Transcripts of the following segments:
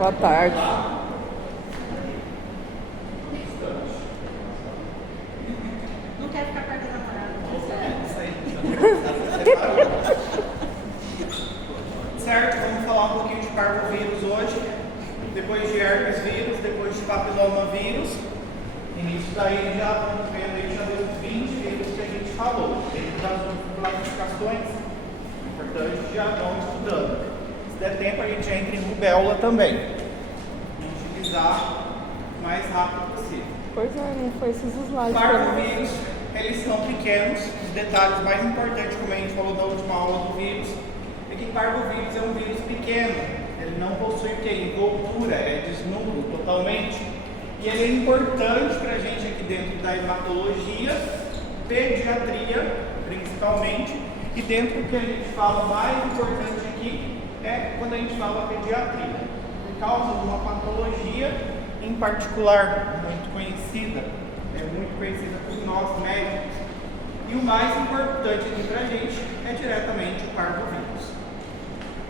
Boa tarde. Não quer ficar perto da namorada. Certo, vamos falar um pouquinho de parvovírus hoje, depois de herpes vírus, depois de papiloma vírus. E nisso daí já vamos vendo aí, já deu 20 vírus que a gente falou. Dentro das classificações importantes já vão estudando. Se der tempo a gente já entra em rubéola também. Vamos utilizar o mais rápido possível. Pois é, não foi esses slides. Parvovírus, eles são pequenos. Os detalhes mais importantes, como a gente falou na última aula do vírus, é que parvovírus é um vírus pequeno. Ele não possui envoltura, é desnudo totalmente. E ele é importante para a gente aqui dentro da hematologia, pediatria principalmente, e dentro do que a gente fala mais importante aqui é quando a gente fala pediatria, por causa de uma patologia em particular, muito conhecida por nós médicos. E o mais importante aqui para a gente é diretamente o parvovírus.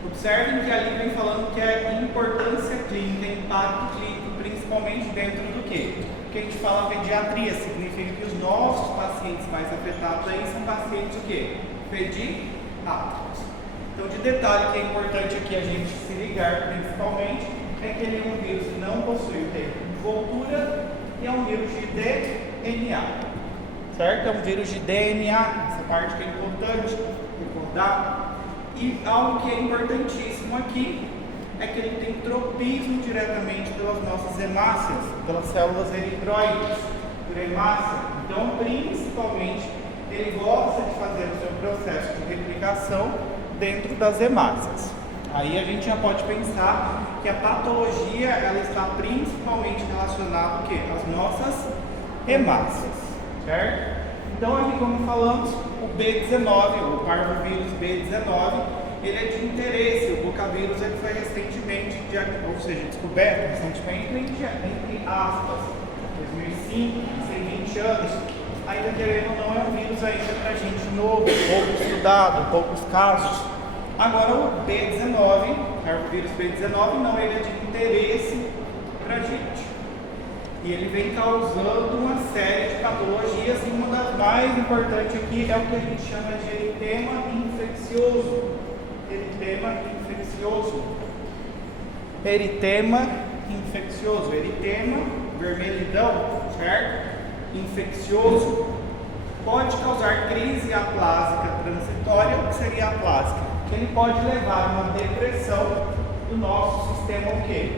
Observem que ali vem falando que é importância clínica, impacto clínico, principalmente dentro do quê? Porque a gente fala pediatria, significa que os nossos pacientes mais afetados aí são pacientes o quê? Pediátricos. Então, de detalhe que é importante aqui a gente se ligar, principalmente, é que ele é um vírus que não possui envoltura e é um vírus de DNA. Certo? É um vírus de DNA, essa parte que é importante recordar. E algo que é importantíssimo aqui é que ele tem tropismo diretamente pelas nossas hemácias, pelas células eritróides, por hemácia. Então, principalmente, ele gosta de fazer o seu processo de replicação dentro das hemácias. Aí a gente já pode pensar que a patologia ela está principalmente relacionada às nossas hemácias, certo? Então aqui, como falamos, o B19, o parvovírus B19, ele é de interesse. O bocavírus ele foi recentemente, descoberto recentemente, entre aspas, 2005, tem 20 anos. Ainda querendo ou não, é um vírus ainda para gente novo, pouco estudado, poucos casos. Agora o B19, o vírus B19, não, ele é de interesse para a gente. E ele vem causando uma série de patologias, e uma das mais importantes aqui é o que a gente chama de eritema infeccioso. Eritema infeccioso. Eritema infeccioso. Eritema, vermelhidão, certo? Infeccioso. Pode causar crise aplásica transitória. O que seria aplásica? Ele pode levar a uma depressão do nosso sistema o quê?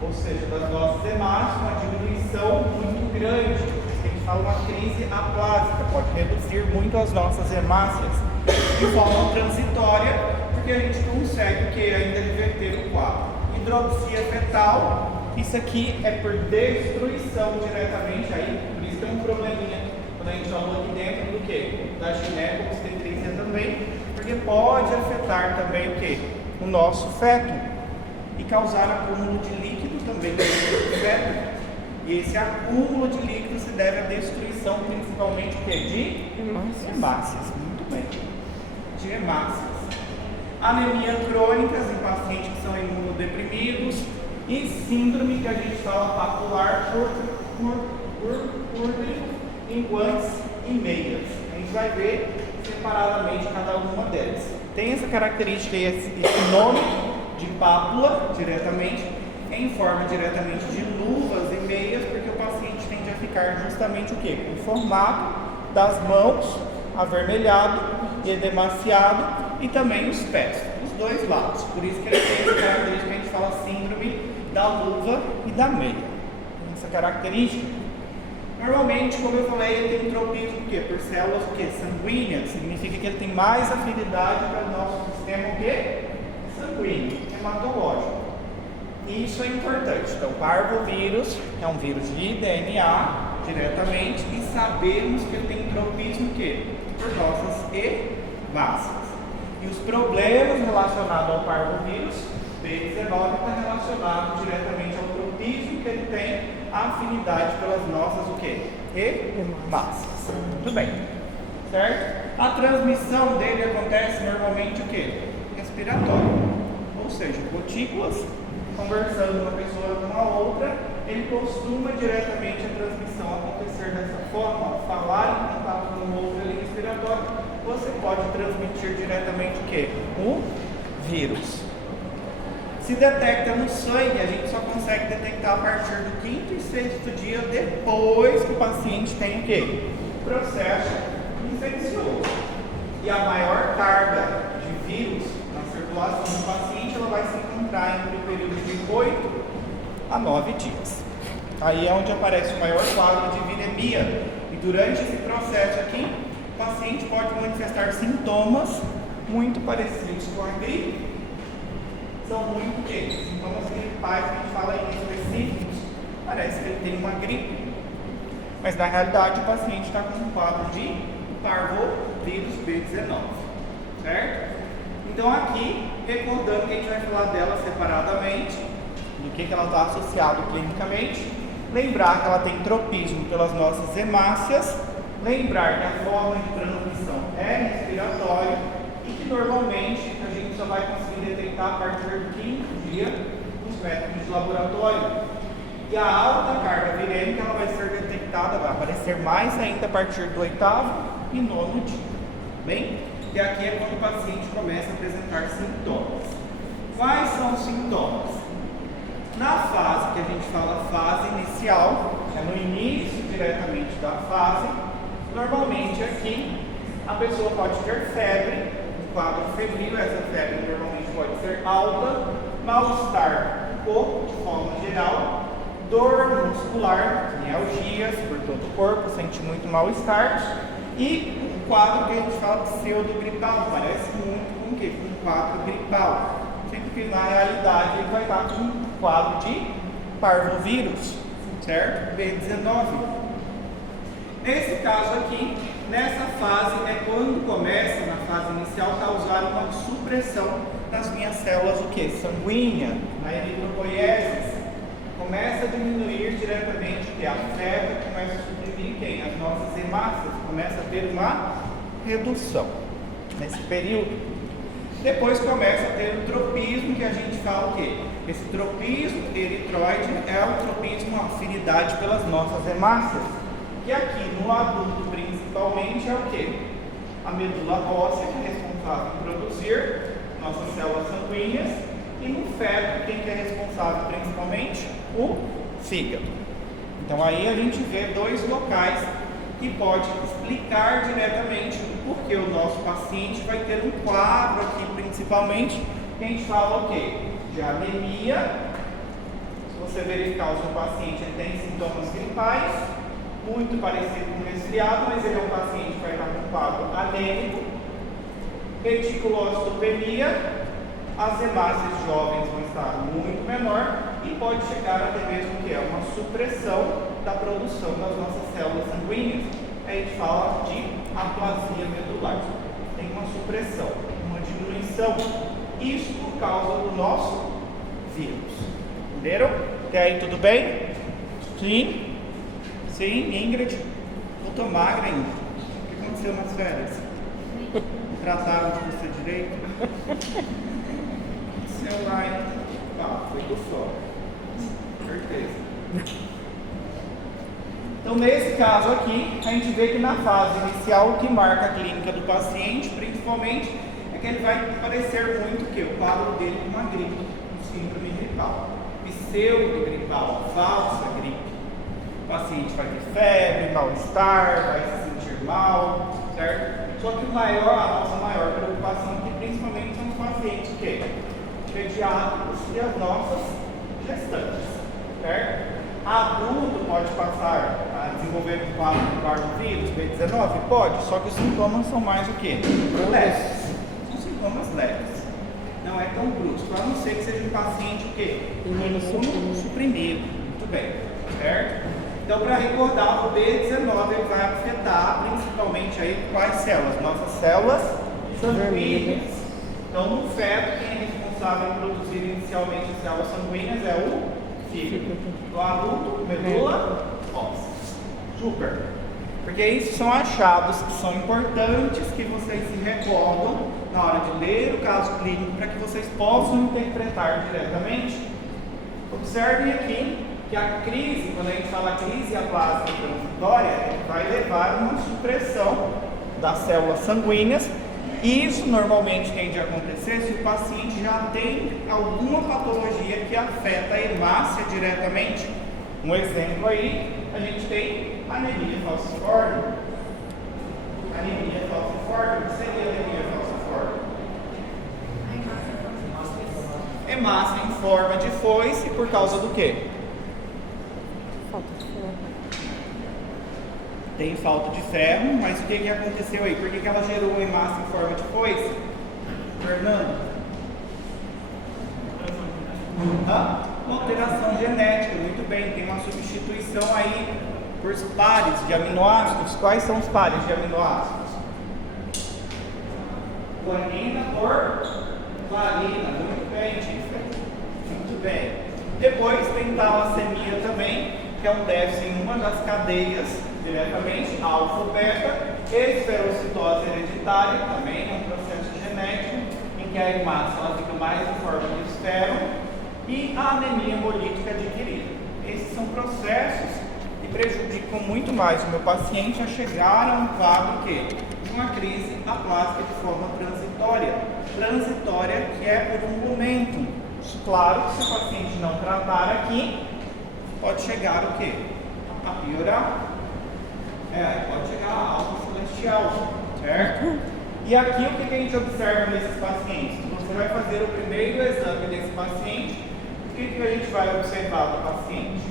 Ou seja, das nossas hemácias, uma diminuição muito grande. A gente fala uma crise aplásica, pode reduzir muito as nossas hemácias de forma transitória, porque a gente consegue ainda reverter o quadro. Hidropsia fetal, isso aqui é por destruição diretamente, aí, por isso tem um probleminha quando a gente falou aqui dentro do quê? Da ginecobstetrícia também, porque pode afetar também o quê? O nosso feto. E causar acúmulo de líquido também no feto. E esse acúmulo de líquido se deve à destruição principalmente de hemácias. Muito bem. De hemácias. Anemia crônicas em pacientes que são imunodeprimidos. E síndrome que a gente fala papular por em guantes e meias. A gente vai ver separadamente cada uma delas. Tem essa característica e esse nome de pápula diretamente, em forma diretamente de luvas e meias, porque o paciente tende a ficar justamente o quê? Com o formato das mãos, avermelhado e edemaciado, e também os pés, os dois lados. Por isso que ele tem essa característica que a gente fala síndrome da luva e da meia. Essa característica, normalmente, como eu falei, ele tem tropismo por células sanguíneas, significa que ele tem mais afinidade para o nosso sistema sanguíneo, hematológico. E isso é importante. Então, parvovírus é um vírus de DNA diretamente, e sabemos que ele tem tropismo por nossas hemácias. E os problemas relacionados ao parvovírus B19 está relacionado diretamente ao tropismo que ele tem, a afinidade pelas nossas hemácias. Muito bem, certo? A transmissão dele acontece normalmente respiratória, ou seja, gotículas conversando uma pessoa com a outra, ele costuma diretamente a transmissão acontecer dessa forma, falar em contato com o outro ali respiratório, você pode transmitir diretamente o quê? O vírus. Se detecta no sangue, a gente só consegue detectar a partir do 5º e 6º dia depois que o paciente tem o quê? Processo infeccioso. E a maior carga de vírus na circulação do paciente, ela vai se encontrar entre o período de 8 a 9 dias. Aí é onde aparece o maior quadro de viremia. E durante esse processo aqui, o paciente pode manifestar sintomas muito parecidos com a gripe. São muito sintomas gripais que a gente fala em específicos. Parece que ele tem uma gripe. Mas na realidade o paciente está com um quadro de parvovírus B19. Certo? Então aqui, recordando que a gente vai falar dela separadamente, do que ela está associada clinicamente, lembrar que ela tem tropismo pelas nossas hemácias, lembrar que a forma de transmissão é respiratória e que normalmente a gente só vai conseguir detectar a partir do 5º dia nos métodos de laboratório. E a alta carga virêmica ela vai ser detectada, vai aparecer mais ainda a partir do 8º e 9º dia. Bem? E aqui é quando o paciente começa a apresentar sintomas. Quais são os sintomas? Na fase que a gente fala fase inicial, é no início diretamente da fase, normalmente aqui a pessoa pode ter febre, um quadro febril, essa febre normalmente pode ser alta, mal-estar no corpo de forma geral, dor muscular, mialgias por todo o corpo, sente muito mal-estar e um quadro que a gente fala pseudogripal, parece muito com o quê? Com um quadro gripal, sendo que na realidade ele vai estar com um quadro de parvovírus, certo? B19. Nesse caso aqui, nessa fase é quando começa, na fase inicial, causar uma supressão das minhas células, o que? Sanguínea, na eritropoiesis. Começa a diminuir diretamente o que? A febre, começa a suprimir quem? As nossas hemácias, começa a ter uma redução nesse período. Depois começa a ter o tropismo, que a gente fala o quê? Esse tropismo eritroide é o tropismo, a afinidade pelas nossas hemácias, que aqui no adulto principalmente é o quê? A medula óssea, que é responsável por produzir nossas células sanguíneas, e no feto, quem que é responsável principalmente? O fígado. Então aí a gente vê dois locais que pode explicar diretamente o porquê o nosso paciente vai ter um quadro aqui principalmente, que a gente fala o quê? De anemia. Se você verificar o seu paciente, ele tem sintomas gripais, muito parecido com o resfriado, mas ele é um paciente que vai estar com um quadro anêmico, reticulocitopenia, as hemácias jovens vão estar muito menor e pode chegar até mesmo que é uma supressão da produção das nossas células sanguíneas. A gente fala de aplasia medular. Tem uma supressão, uma diminuição. Isso por causa do nosso vírus. Entenderam? Até aí tudo bem? Sim? Sim, Ingrid? Eu tô magra ainda. O que aconteceu nas férias? Trataram de você direito? Seu lá, hein? Tá, foi do sol. Certeza. Então, nesse caso aqui, a gente vê que na fase inicial, o que marca a clínica do paciente, principalmente, é que ele vai parecer muito que o quadro dele é uma gripe, síndrome gripal, pseudogripal, falsa gripe. O paciente vai ter febre, mal-estar, vai se sentir mal, certo? Só que a nossa maior preocupação aqui, principalmente, são os pacientes que pediátricos e as nossas gestantes, certo? Adulto pode passar a desenvolver um quadro de parvovírus B19? Pode, só que os sintomas são mais o quê? Leves. São sintomas leves. Não é tão brusco, a não ser que seja um paciente o quê? Imunossuprimido. Muito bem, certo? Então, para recordar, o B19 ele vai afetar principalmente aí quais células? Nossas células sanguíneas. Então, no feto, quem é responsável em produzir inicialmente as células sanguíneas é o fígado. No adulto, medula óssea. Super. Porque isso são achados que são importantes, que vocês se recordam na hora de ler o caso clínico, para que vocês possam interpretar diretamente Observem aqui que a crise, quando a gente fala crise aplásica transitória, vai levar a uma supressão das células sanguíneas. E isso normalmente tende a acontecer se o paciente já tem alguma patologia que afeta a hemácia diretamente. Um exemplo aí, a gente tem anemia falciforme. Anemia falciforme, o que seria anemia falciforme? Hemácia em forma de foice por causa do quê? Falta de ferro. Tem falta de ferro, mas o que aconteceu aí? Por que ela gerou uma hemácia em forma de foice? Fernando? Uma alteração genética, muito bem, tem uma substituição aí por pares de aminoácidos. Quais são os pares de aminoácidos? Guanina por clarina, muito bem, Tifa. Muito bem. Depois tem talassemia também, que é um déficit em uma das cadeias, diretamente, alfa ou beta. Esferocitose hereditária, também é um processo genético, em que a hemácia ela fica mais em forma de esfero. E a anemia hemolítica adquirida. Esses são processos que prejudicam muito mais o meu paciente a chegar a um quadro que? De uma crise aplásica de forma transitória. Transitória que é por um momento. Claro que se o paciente não tratar aqui, pode chegar o quê? A piorar. Pode chegar a alta celestial, certo? E aqui o que a gente observa nesses pacientes? Você vai fazer o primeiro exame desse paciente. O que a gente vai observar do paciente?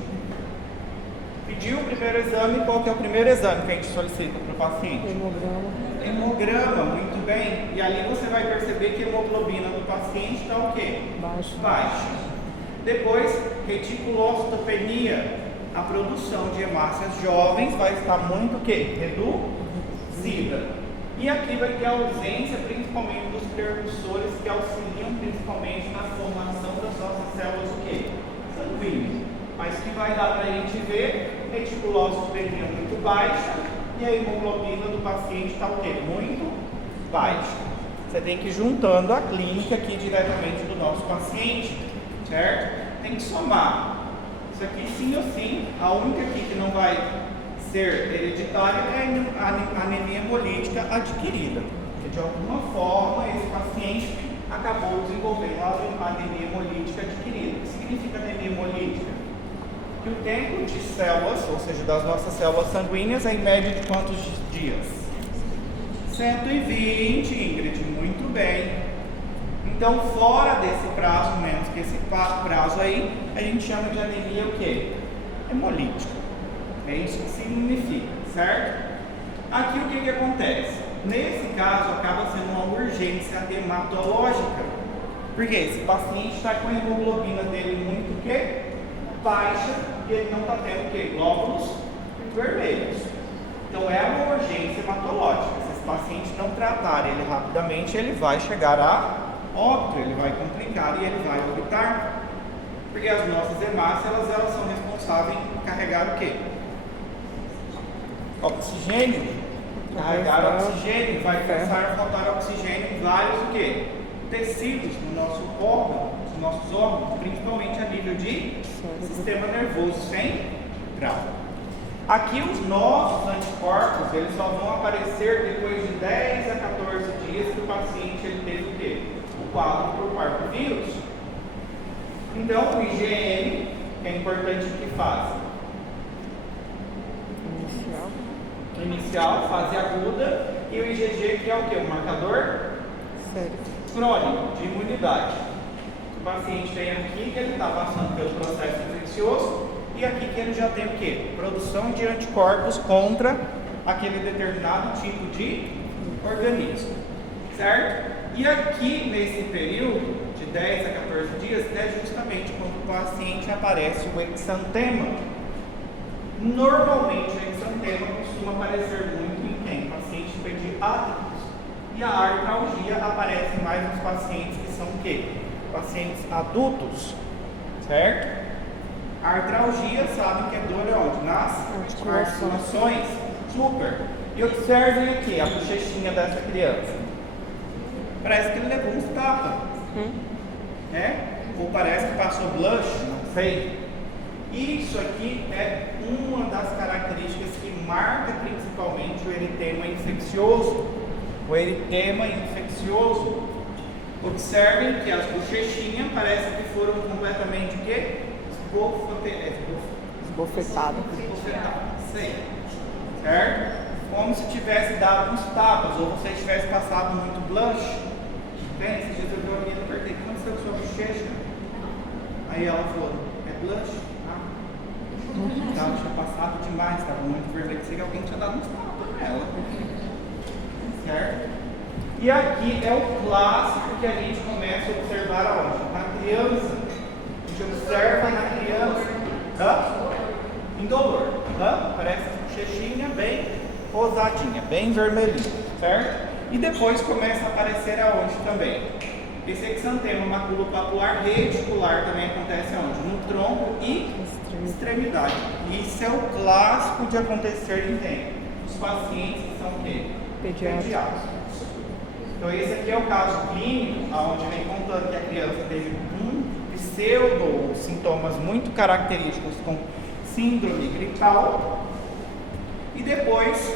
Pediu o primeiro exame, qual que é o primeiro exame que a gente solicita para o paciente? Hemograma. Hemograma, muito bem. E ali você vai perceber que a hemoglobina do paciente está o quê? Baixa. Depois, reticulocitopenia. A produção de hemácias jovens vai estar muito o quê? Reduzida. E aqui vai ter a ausência principalmente dos precursores que auxiliam principalmente na formação das nossas células o quê? Sanguíneas. Mas que vai dar para a gente ver reticulocitopenia muito baixa e a hemoglobina do paciente está o quê? Muito baixa. Você tem que ir juntando a clínica aqui diretamente do nosso paciente, certo? Tem que somar. Isso aqui sim ou sim, a única aqui que não vai ser hereditária é a anemia hemolítica adquirida. Porque de alguma forma esse paciente acabou desenvolvendo a anemia hemolítica adquirida. O que significa anemia hemolítica? Que o tempo de células, ou seja, das nossas células sanguíneas, é em média de quantos dias? 120, Ingrid, muito bem. Então, fora desse prazo, menos que esse prazo aí, a gente chama de anemia o quê? Hemolítica. É isso que significa, certo? Aqui o que acontece? Nesse caso, acaba sendo uma urgência hematológica. Porque esse paciente está com a hemoglobina dele muito o quê? Baixa e ele não está tendo o quê? Glóbulos vermelhos. Então é uma urgência hematológica. Se esse paciente não tratar ele rapidamente, ele vai chegar a óbito, ele vai complicar e ele vai óbitar. Porque as nossas hemácias, elas são responsáveis por carregar o quê? Oxigênio. Carregar oxigênio, vai começar a faltar oxigênio em vários o quê? Tecidos no nosso órgão, nos nossos órgãos, principalmente a nível de sistema nervoso central. Aqui os nossos anticorpos, eles só vão aparecer depois de 10 a 14 dias que o paciente ele teve o quê? O quadro por parvovírus. Então o IgM, que é importante que faça? Inicial, fase aguda, e o IgG, que é o que? O marcador crônico de imunidade. O paciente tem aqui que ele está passando pelo processo infeccioso e aqui que ele já tem o que? Produção de anticorpos contra aquele determinado tipo de organismo, certo? E aqui nesse período de 10 a 14 dias é justamente quando o paciente aparece o exantema. Normalmente o exantema costuma aparecer muito em quem? Pacientes pediátricos. E a artralgia aparece mais nos pacientes que são o quê? Pacientes adultos, certo? A artralgia, sabem que é dor onde? Nas articulações. Super. E observem aqui a bochechinha dessa criança. Parece que ele levou uns tapas. Né? Ou parece que passou blush, não sei. Isso aqui é uma das características que marca principalmente o eritema infeccioso. O eritema infeccioso. Observem que as bochechinhas parecem que foram completamente o quê? Esbofetada. Certo? Como se tivesse dado uns tapas, ou você tivesse passado muito blush. Bem, esses dias eu vi uma menina e perguntei, como está a sua bochecha? Aí ela falou, é blush? Ela tinha passado demais, estava muito vermelho, que alguém tinha dado uns tapas nela. Certo? E aqui é o clássico que a gente começa a observar aonde? Na criança. A gente observa na criança. Indolor. Parece bochechinha bem rosadinha, bem vermelhinha, certo? E depois começa a aparecer aonde também? Esse exantema maculopapular reticular também acontece aonde? No tronco e extremidade. Isso é o clássico de acontecer em quem? Os pacientes que são o quê? Pediátricos. Então esse aqui é o caso clínico, onde vem contando que a criança teve pseudo sintomas muito característicos com síndrome gripal. E depois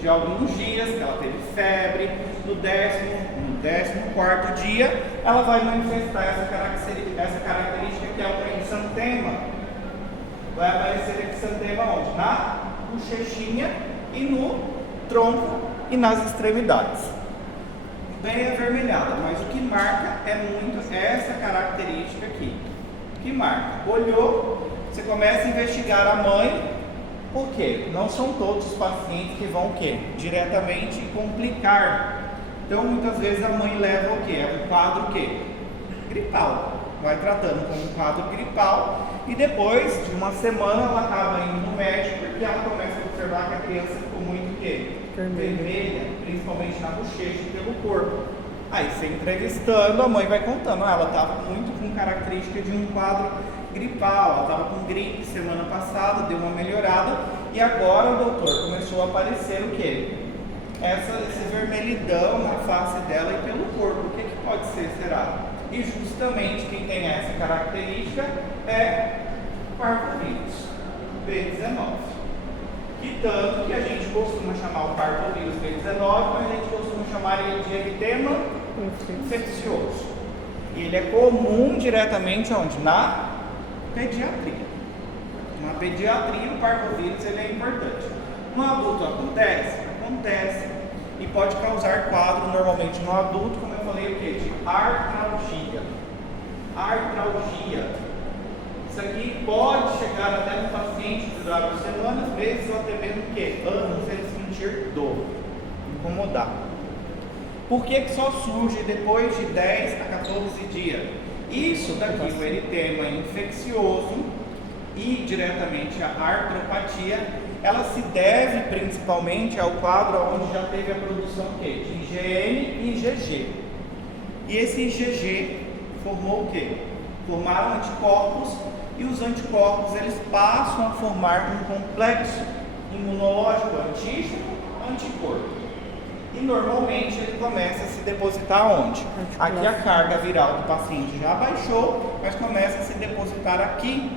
de alguns dias, que ela teve febre, no 14º dia, ela vai manifestar essa característica que é o exantema. Vai aparecer exantema onde? Na bochechinha e no tronco e nas extremidades. Bem avermelhada, mas o que marca é muito essa característica aqui. O que marca? Olhou, você começa a investigar a mãe. Por quê? Não são todos os pacientes que vão o quê? Diretamente complicar. Então, muitas vezes a mãe leva o quê? É um quadro o quê? Gripal. Vai tratando como um quadro gripal e depois de uma semana ela acaba indo no médico porque ela começa a observar que a criança ficou muito o quê? Vermelha, principalmente na bochecha e pelo corpo. Aí você entrevistando, a mãe vai contando, ela estava muito com característica de um quadro gripal, ela estava com gripe semana passada, deu uma melhorada e agora o doutor começou a aparecer o quê? Esse vermelhidão na face dela e pelo corpo. O que pode ser, será? E justamente quem tem essa característica é o parvovírus B19. Que tanto que a gente costuma chamar o parvovírus B19, mas a gente costuma chamar ele de eritema infeccioso. E ele é comum diretamente onde? Na pediatria. Na pediatria, o parvovírus ele é importante. No adulto acontece? Acontece. E pode causar quadro normalmente no adulto, como eu falei, o que? De artralgia. Artralgia. Isso aqui pode chegar até no paciente durar semanas, meses ou até mesmo o quê? Anos ele sentir dor, incomodar. Por que só surge depois de 10 a 14 dias? Isso daqui, o eritema infeccioso e diretamente a artropatia, ela se deve principalmente ao quadro onde já teve a produção de IgM e IgG. E esse IgG formou o quê? Formaram anticorpos e os anticorpos eles passam a formar um complexo imunológico antígeno-anticorpo. E normalmente ele começa a se depositar onde? Aqui a carga viral do paciente já baixou, mas começa a se depositar aqui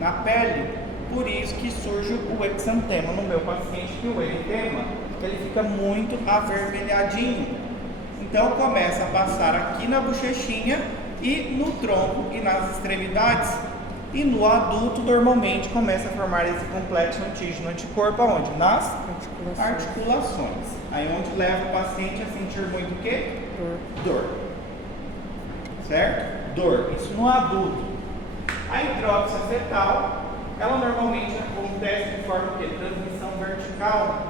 na pele. Por isso que surge o exantema no meu paciente, que o eritema ele fica muito avermelhadinho. Então começa a passar aqui na bochechinha e no tronco e nas extremidades. E no adulto normalmente começa a formar esse complexo antígeno-anticorpo aonde? Nas articulações. Aí onde leva o paciente a sentir muito o quê? Dor. Certo? Dor. Isso no adulto. A hidróxia fetal, ela normalmente acontece de forma o quê? Transmissão vertical.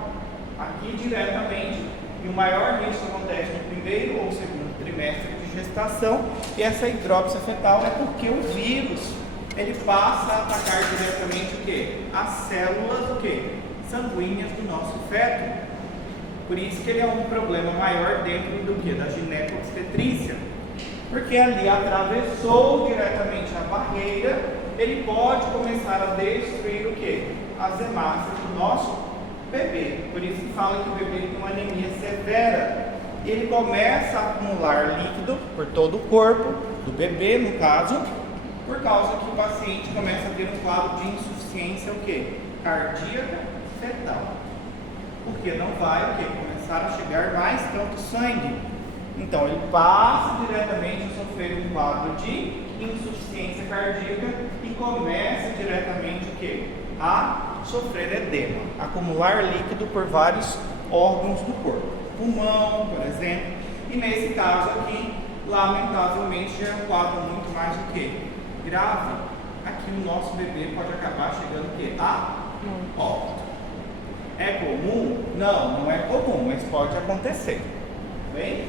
Aqui diretamente. E o maior risco acontece no primeiro ou segundo trimestre de gestação. E essa hidróxia fetal é porque o vírus ele passa a atacar diretamente o quê? As células o quê? Sanguíneas do nosso feto. Por isso que ele é um problema maior dentro do quê? Da ginecobstetrícia. Porque ali atravessou diretamente a barreira, ele pode começar a destruir o quê? As hemácias do nosso bebê. Por isso que fala que o bebê tem uma anemia severa. E ele começa a acumular líquido por todo o corpo, do bebê no caso, por causa que o paciente começa a ter um quadro de insuficiência o quê? Cardíaca fetal. Porque não vai o quê? Começar a chegar mais tanto sangue. Então ele passa diretamente a sofrer um quadro de insuficiência cardíaca e começa diretamente o quê? A sofrer edema, acumular líquido por vários órgãos do corpo, pulmão, por exemplo. E nesse caso aqui, lamentavelmente, já é um quadro muito mais o quê? Grave. Aqui o nosso bebê pode acabar chegando o quê? A óbito. É comum? Não, não é comum, mas pode acontecer. Bem?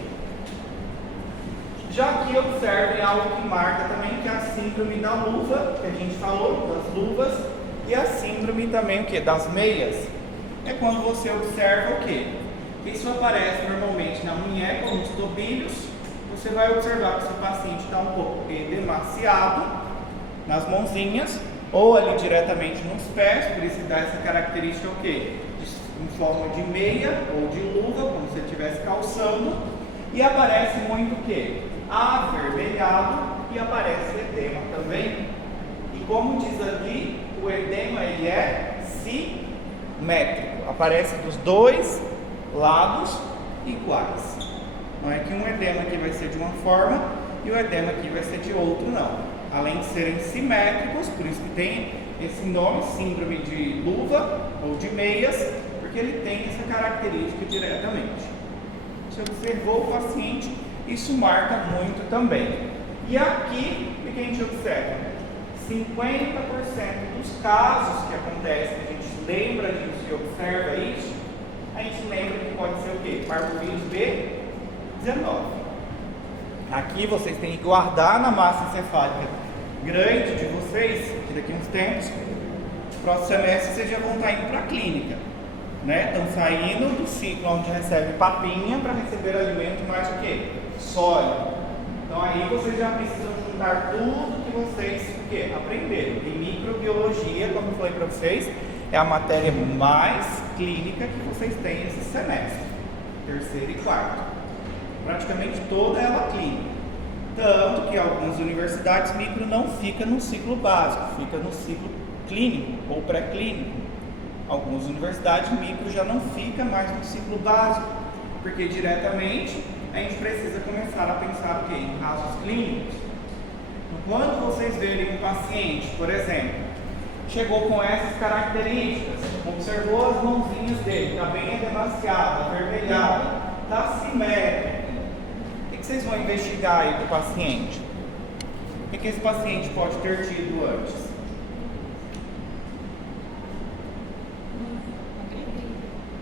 Já aqui observem algo que marca também, que é a síndrome da luva, que a gente falou, das luvas, e a síndrome também o quê? Das meias. É quando você observa o quê? Isso aparece normalmente na munheca ou nos tobilhos. Você vai observar que o seu paciente está um pouco edemaciado nas mãozinhas, ou ali diretamente nos pés, por isso dá essa característica o quê? Em forma de meia ou de luva, como se estivesse calçando, e aparece muito o quê? Avermelhado e aparece edema também. E como diz aqui, o edema ele é simétrico, aparece dos dois lados iguais. Não é que um edema aqui vai ser de uma forma e o edema aqui vai ser de outro, não. Além de serem simétricos, por isso que tem esse nome, síndrome de luva ou de meias, porque ele tem essa característica diretamente. Você observou o paciente, isso marca muito também. E aqui, o que a gente observa? 50% dos casos que acontecem, a gente lembra disso e observa isso, a gente lembra que pode ser o quê? Parvovírus B19. Aqui vocês têm que guardar na massa encefálica grande de vocês, que daqui a uns tempos, no próximo semestre vocês já vão estar indo para a clínica, né? Estão saindo do ciclo onde recebe papinha para receber alimento mais o quê? Sólido. Então aí vocês já precisam juntar tudo que vocês o quê? Aprenderam. E microbiologia, como eu falei para vocês, é a matéria mais clínica que vocês têm esse semestre, terceiro e quarto. Praticamente toda ela clínica. Tanto que algumas universidades micro não fica no ciclo básico, fica no ciclo clínico ou pré-clínico. Algumas universidades micro já não fica mais no ciclo básico, porque diretamente a gente precisa começar a pensar o quê? Em casos clínicos. Então, quando vocês verem um paciente, por exemplo, chegou com essas características, observou as mãozinhas dele, está bem edemaciado, avermelhado, está simétrico. O que vocês vão investigar aí do paciente? O que esse paciente pode ter tido antes?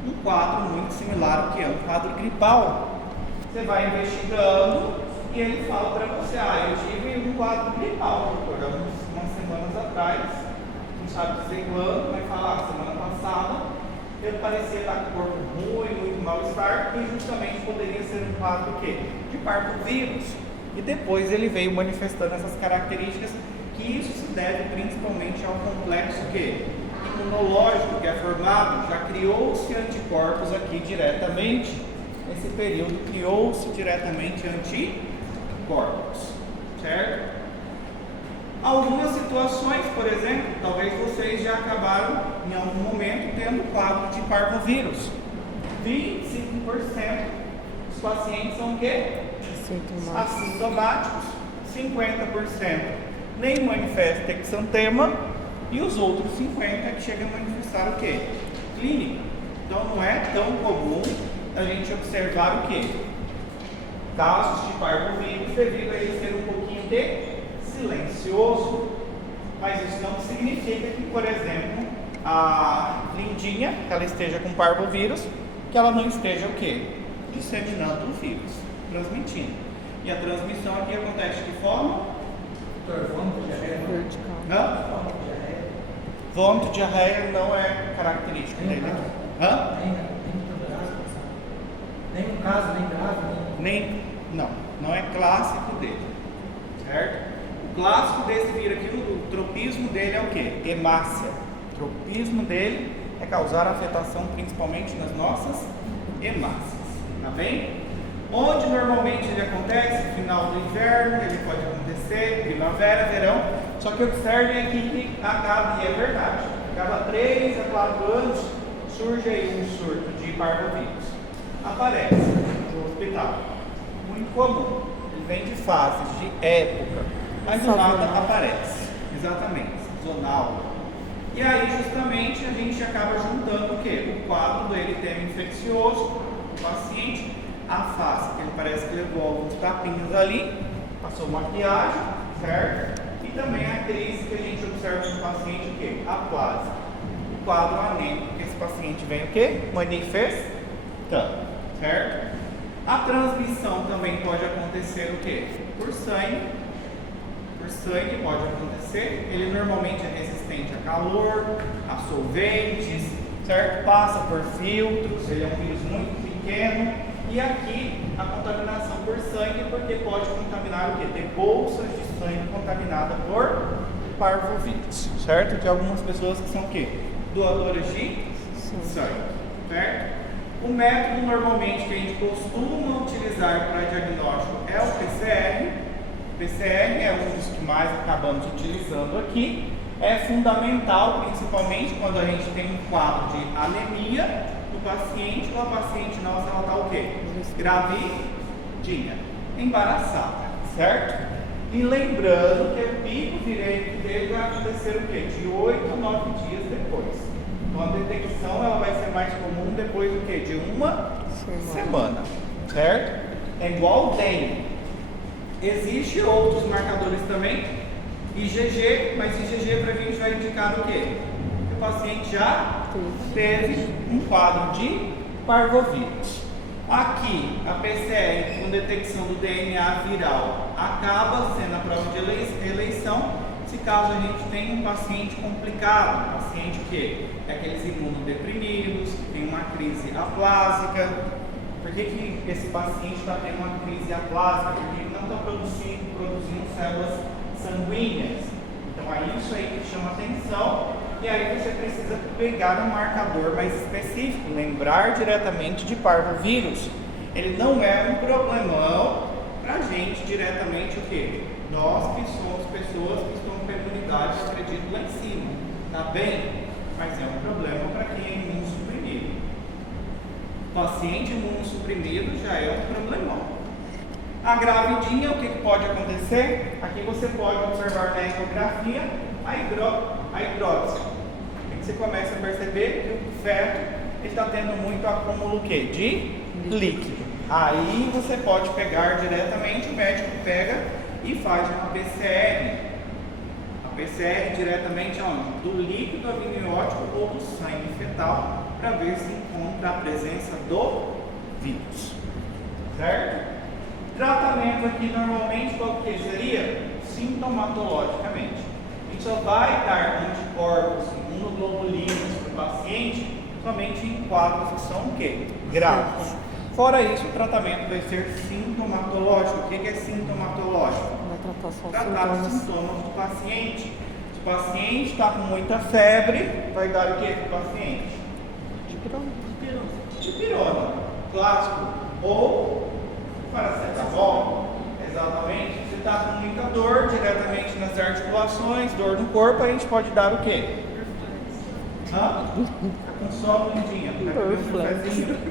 Um quadro muito similar ao que é um quadro gripal. Você vai investigando e ele fala para você, eu tive um quadro gripal, doutor, umas semanas atrás, não sabe dizer quando, vai falar, semana passada, ele parecia estar com o corpo ruim, muito mal-estar, e justamente poderia ser um quadro o quê? De parvovírus. E depois ele veio manifestando essas características, que isso se deve principalmente ao complexo quê? Imunológico que é formado, já criou-se anticorpos aqui diretamente, nesse período criou-se diretamente anticorpos, certo? Algumas situações, por exemplo, talvez vocês já acabaram em algum momento tendo quadro de parvovírus. 25% dos pacientes são o quê? Assintomáticos. 50% nem manifesta exantema e os outros 50% que chegam a manifestar o quê? Clínica. Então não é tão comum a gente observar o quê? Casos de parvovírus devido a ele ser um pouquinho de silencioso, mas isso não significa que, por exemplo, a lindinha, que ela esteja com parvovírus, que ela não esteja o quê? Disseminando o vírus, transmitindo. E a transmissão aqui acontece de que forma? Vômito, diarreia. Hã? Vômito, diarreia não é característica dele. Hã? Nem um caso, nem grave. Não é clássico dele, certo? O clássico desse vírus aqui, o tropismo dele é o quê? Hemácia. O tropismo dele é causar afetação principalmente nas nossas hemácias, tá bem? Onde normalmente ele acontece? No final do inverno, ele pode acontecer, primavera, verão. Só que observem aqui que a cada, e é verdade, a cada 3 a 4 anos surge aí um surto de parvovírus. Aparece no hospital. Muito comum. Ele vem de fases, de época, mas do nada aparece. Exatamente, zonal. E aí justamente a gente acaba juntando o quê? O quadro do eritema infeccioso, o paciente, a face, que ele parece que levou alguns tapinhos ali, passou maquiagem, certo? E também a crise que a gente observa no paciente, o quê? Aplasia. O quadro anêmico, que esse paciente vem o quê? Manifestando, certo? A transmissão também pode acontecer o quê? Por sangue. Por sangue pode acontecer. Ele normalmente é resistente a calor, a solventes, certo? Passa por filtros, ele é um vírus muito pequeno. E aqui a contaminação por sangue, porque pode contaminar o quê? Ter bolsas de sangue contaminada por parvovírus, certo? Tem algumas pessoas que são o quê? Doadoras de sangue, certo? O método normalmente que a gente costuma utilizar para diagnóstico é o PCR. O PCR é um dos que mais acabamos utilizando aqui. É fundamental, principalmente quando a gente tem um quadro de anemia do paciente, ou a paciente nossa, ela está o quê? Gravidinha, embaraçada, certo? E lembrando que o pico direito dele vai acontecer o quê? De 8 a 9 dias depois. Então a detecção ela vai ser mais comum depois do quê? De uma semana, certo? É igual o dengue. Existem outros marcadores também, IgG, mas IgG para a gente vai indicar o quê? Que o paciente já teve um quadro de parvovírus. Aqui, a PCR com detecção do DNA viral acaba sendo a prova de eleição, se caso a gente tem um paciente complicado, um paciente que é aqueles imunodeprimidos, que tem uma crise aplásica. Por que esse paciente está tendo uma crise aplásica? Porque ele não está produzindo células sanguíneas. Então aí isso aí que chama atenção, e aí você precisa pegar um marcador mais específico, lembrar diretamente de parvovírus. Ele não é um problemão para a gente diretamente o quê? Nós que somos pessoas que estão com a imunidade, eu acredito, lá em cima, tá bem? Mas é um problema para quem é imunossuprimido. Paciente imunossuprimido já é um problemão. A gravidinha, o que pode acontecer? Aqui você pode observar na ecografia a hidrópsia. Aqui você começa a perceber que o feto está tendo muito acúmulo de líquido. Aí você pode pegar diretamente, o médico pega e faz uma PCR. A PCR diretamente onde? Do líquido amniótico ou do sangue fetal, para ver se encontra a presença do vírus. Certo? Tratamento aqui normalmente qual que seria? Sintomatologicamente. A gente só vai dar anticorpos, imunoglobulinas para o paciente somente em quadros que são o quê? Graves. Fora isso, o tratamento vai ser sintomatológico. O que é sintomatológico? Vai Tratar os sintomas do paciente. Se o paciente está com muita febre, vai dar o que para o paciente? Dipirona, clássico. Ou paracetamol, exatamente. Se está com muita dor diretamente nas articulações, dor no corpo, a gente pode dar o quê? Hã? Com sono, Lindinha. Dorflex.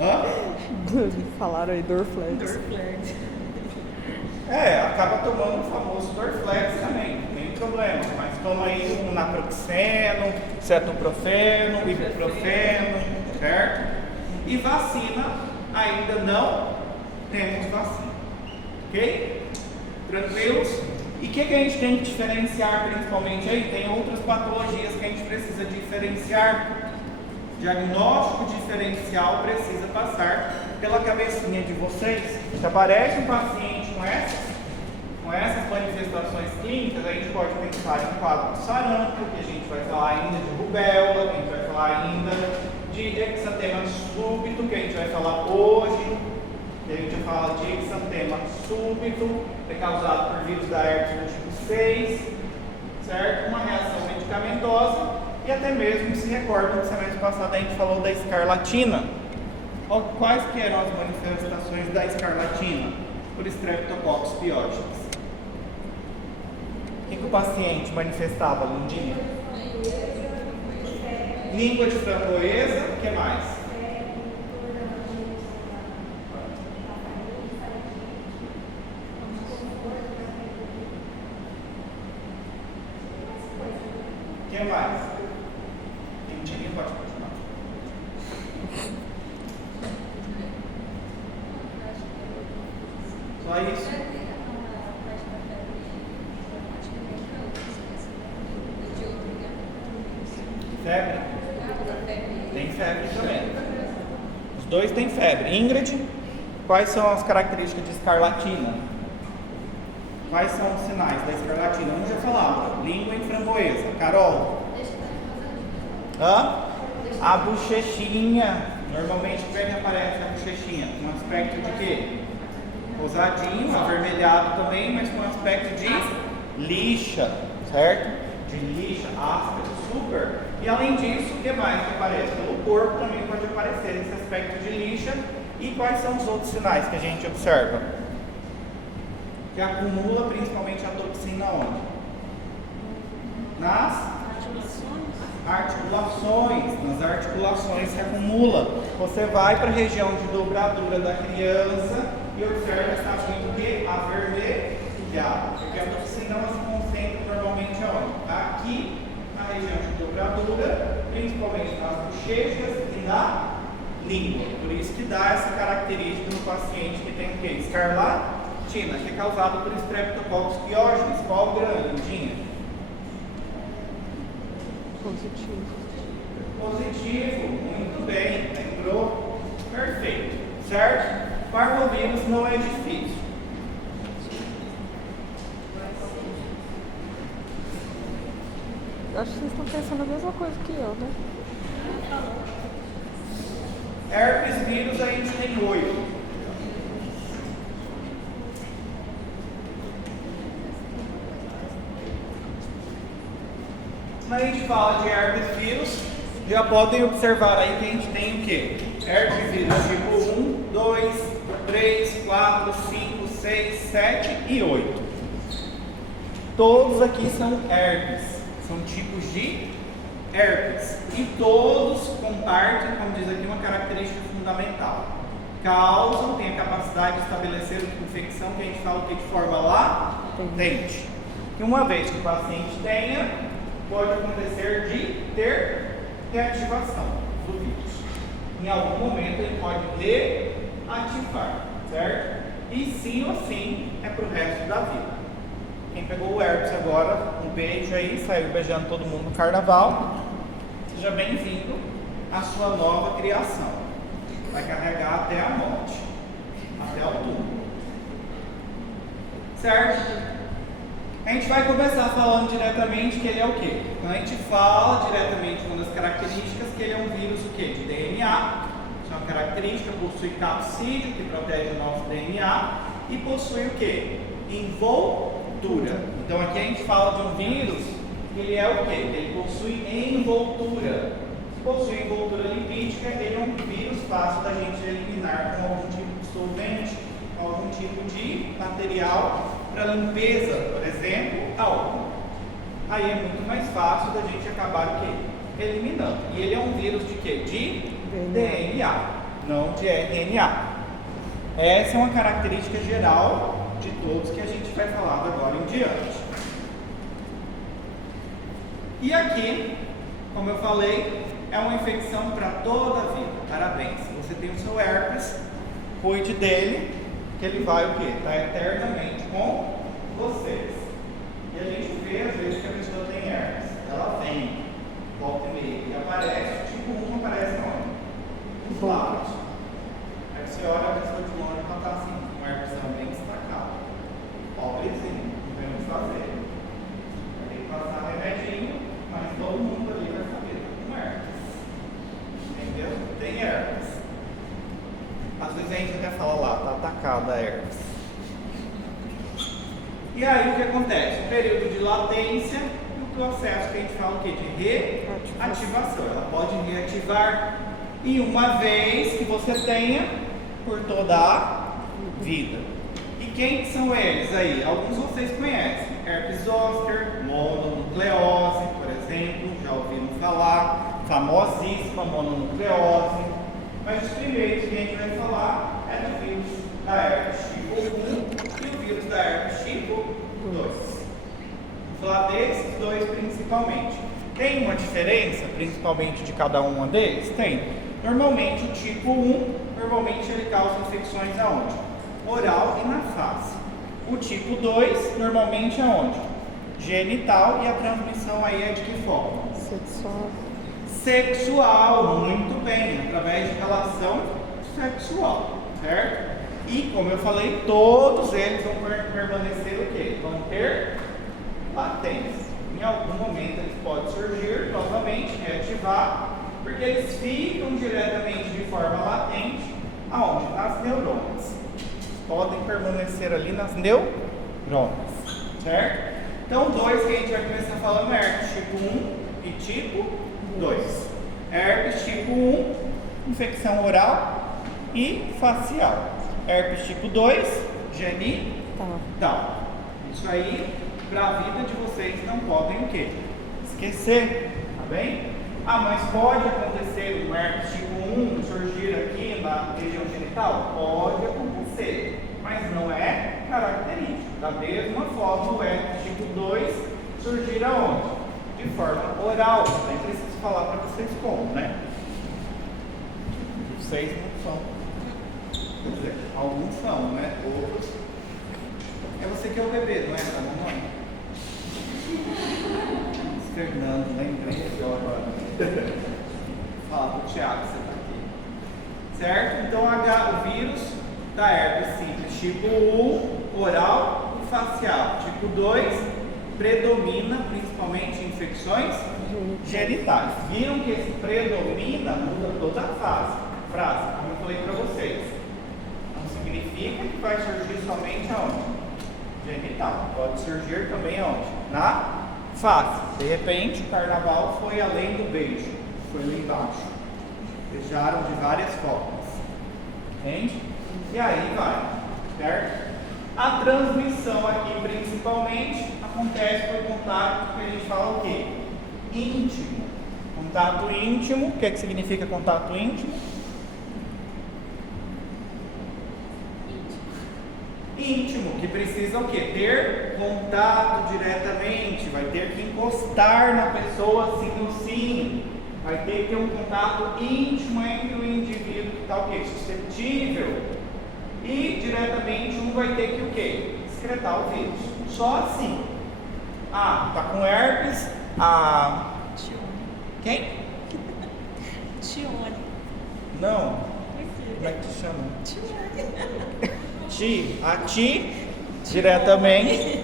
Hã? Falaram aí, Dorflex. Acaba tomando o famoso Dorflex também, não tem problema. Mas toma aí um naproxeno, cetoprofeno, ibuprofeno, certo? E vacina, ainda não temos vacina. Ok? Tranquilos? E o que a gente tem que diferenciar principalmente aí? Tem outras patologias que a gente precisa diferenciar. Diagnóstico diferencial precisa passar pela cabecinha de vocês. Se aparece um paciente com essas manifestações clínicas, a gente pode pensar em um quadro de sarampo, que a gente vai falar ainda de rubéola, que a gente vai falar ainda de exantema súbito, que a gente vai falar hoje, que a gente fala de exantema súbito, é causado por vírus da herpes do tipo 6, certo? Uma reação medicamentosa. E até mesmo se recordam que semana passada a gente falou da escarlatina. Quais que eram as manifestações da escarlatina? Por Streptococcus pyogenes. O que o paciente manifestava, Lindinha? Língua de framboesa, o que mais? O que mais? Lindinha, pode continuar. Só isso? Febre? Tem febre também. Os dois têm febre. Ingrid, quais são as características de escarlatina? Quais são os sinais da escarlatina? Um já falava. Língua em framboesa. Carol? A bochechinha. Normalmente como é que aparece a bochechinha? Com aspecto de quê? Rosadinho, avermelhado também, mas com aspecto de lixa, certo? De lixa, áspero, super. E além disso, o que mais que aparece? Pelo corpo também pode aparecer esse aspecto de lixa. E quais são os outros sinais que a gente observa? Que acumula principalmente a toxina onde? Nas articulações. Nas articulações se acumula. Você vai para a região de dobradura da criança e observa que está muito que avermelhado. Porque a toxina ela se concentra normalmente onde? Aqui, na região de dobradura, principalmente nas bochechas e na língua. Por isso que dá essa característica no paciente que tem o quê? Escarlatina, que é causado por Streptococcus pyogenes. Qual grande, Lindinha? Positivo. Positivo, muito bem, lembrou? Perfeito, certo? Parvovírus não é difícil. Acho que vocês estão pensando a mesma coisa que eu, né? Herpes vírus a gente tem 8. Quando a gente fala de herpes vírus, já podem observar aí que a gente tem o quê? Herpes vírus tipo 1, 2, 3, 4, 5, 6, 7 e 8. Todos aqui são herpes, são tipos de herpes. E todos compartem, como diz aqui, uma característica fundamental. Causam, têm a capacidade de estabelecer uma infecção que a gente fala que de forma latente. E uma vez que o paciente tenha, pode acontecer de ter reativação do vírus. Em algum momento ele pode reativar, certo? E sim ou sim é para o resto da vida. Quem pegou o herpes agora, um beijo aí, saiu beijando todo mundo no carnaval. Seja bem-vindo à sua nova criação. Vai carregar até a morte, até o túmulo. Certo? A gente vai começar falando diretamente que ele é o quê? Quando a gente fala diretamente uma das características, que ele é um vírus o quê? De DNA. Isso é uma característica, possui capsídeo, que protege o nosso DNA, e possui o quê? Envoltura. Então aqui a gente fala de um vírus, que ele é o quê? Ele possui envoltura. Se possui envoltura lipídica, ele é um vírus fácil da gente eliminar com algum tipo de solvente, algum tipo de material para limpeza, por exemplo, álcool. Aí é muito mais fácil da gente acabar o quê? Eliminando. E ele é um vírus de quê? De DNA, não de RNA. Essa é uma característica geral de todos que a gente vai falar agora em diante. E aqui, como eu falei, é uma infecção para toda a vida. Parabéns. Se você tem o seu herpes, cuide dele, que ele vai o quê? Estar eternamente com vocês. E a gente vê às vezes que a pessoa tem herpes. Ela vem, volta e meia, e aparece, tipo 1 aparece onde? Nos lábios. Aí você olha a pessoa de longe e ela está assim, com um herpesão bem destacado. Pobrezinho, não tem o que fazer. Tem que passar remedinho, mas todo mundo ali vai saber, tá com herpes. Entendeu? Tem herpes. Às vezes a gente até fala lá, tá atacada a herpes. E aí o que acontece? O período de latência e o processo que a gente fala o quê? De reativação. Ela pode reativar e uma vez que você tenha por toda a vida. E quem são eles aí? Alguns vocês conhecem. Herpes zoster, mononucleose, por exemplo, já ouviram falar, famosíssima mononucleose. Mas os primeiros que a gente vai falar é do vírus da herpes tipo 1 e o vírus da herpes tipo 2. Vou falar desses dois principalmente. Tem uma diferença, principalmente de cada um deles? Tem. Normalmente o tipo 1, normalmente ele causa infecções aonde? Oral e na face. O tipo 2, normalmente aonde? Genital, e a transmissão aí é de que forma? Sexual. Sexual, muito bem, através de relação sexual, certo? E como eu falei, todos eles vão permanecer o quê? Vão ter latência. Em algum momento eles podem surgir novamente, reativar, porque eles ficam diretamente de forma latente, aonde? Nas neurônias. Podem permanecer ali nas neurônias, certo? Então, dois que a gente vai começar falando é herpes tipo 1 e tipo 2. Herpes tipo 1, infecção oral e facial. Herpes tipo 2, genital. Isso aí, para a vida de vocês, não podem o quê? Esquecer, tá bem? Ah, mas pode acontecer um herpes tipo 1 surgir aqui na região genital? Pode acontecer, mas não é característico. Da mesma forma, o herpes tipo 2 surgir aonde? De forma oral. Nem preciso falar para vocês como, né? Vocês não são. Quer dizer, alguns são, né? Outros. É você que é o bebê, não é? Da mamãe? Fernando, lembrei agora. Fala pro Thiago, você tá aqui. Certo? Então, o vírus da herpes simples tipo 1, oral e facial. Tipo 2, predomina principalmente em infecções genitais. Viram que esse predomina muda toda a frase, como eu falei para vocês. Não significa que vai surgir somente aonde? Genital. Pode surgir também aonde? Na face. De repente, o carnaval foi além do beijo. Foi lá embaixo. Beijaram de várias formas. Entende? E aí vai. Certo? A transmissão aqui, principalmente, acontece por contato que a gente fala o quê? Íntimo. Contato íntimo. O que é que significa contato íntimo? Íntimo, que precisa o quê? Ter contato diretamente, vai ter que encostar na pessoa assim no sim, vai ter que ter um contato íntimo entre o indivíduo que está o quê? Suscetível, e diretamente um vai ter que o quê? Excretar o vírus. Só assim. Ah, tá com herpes, quem? Tione. Não. Como é que te chama? Tione. A Ti, diretamente,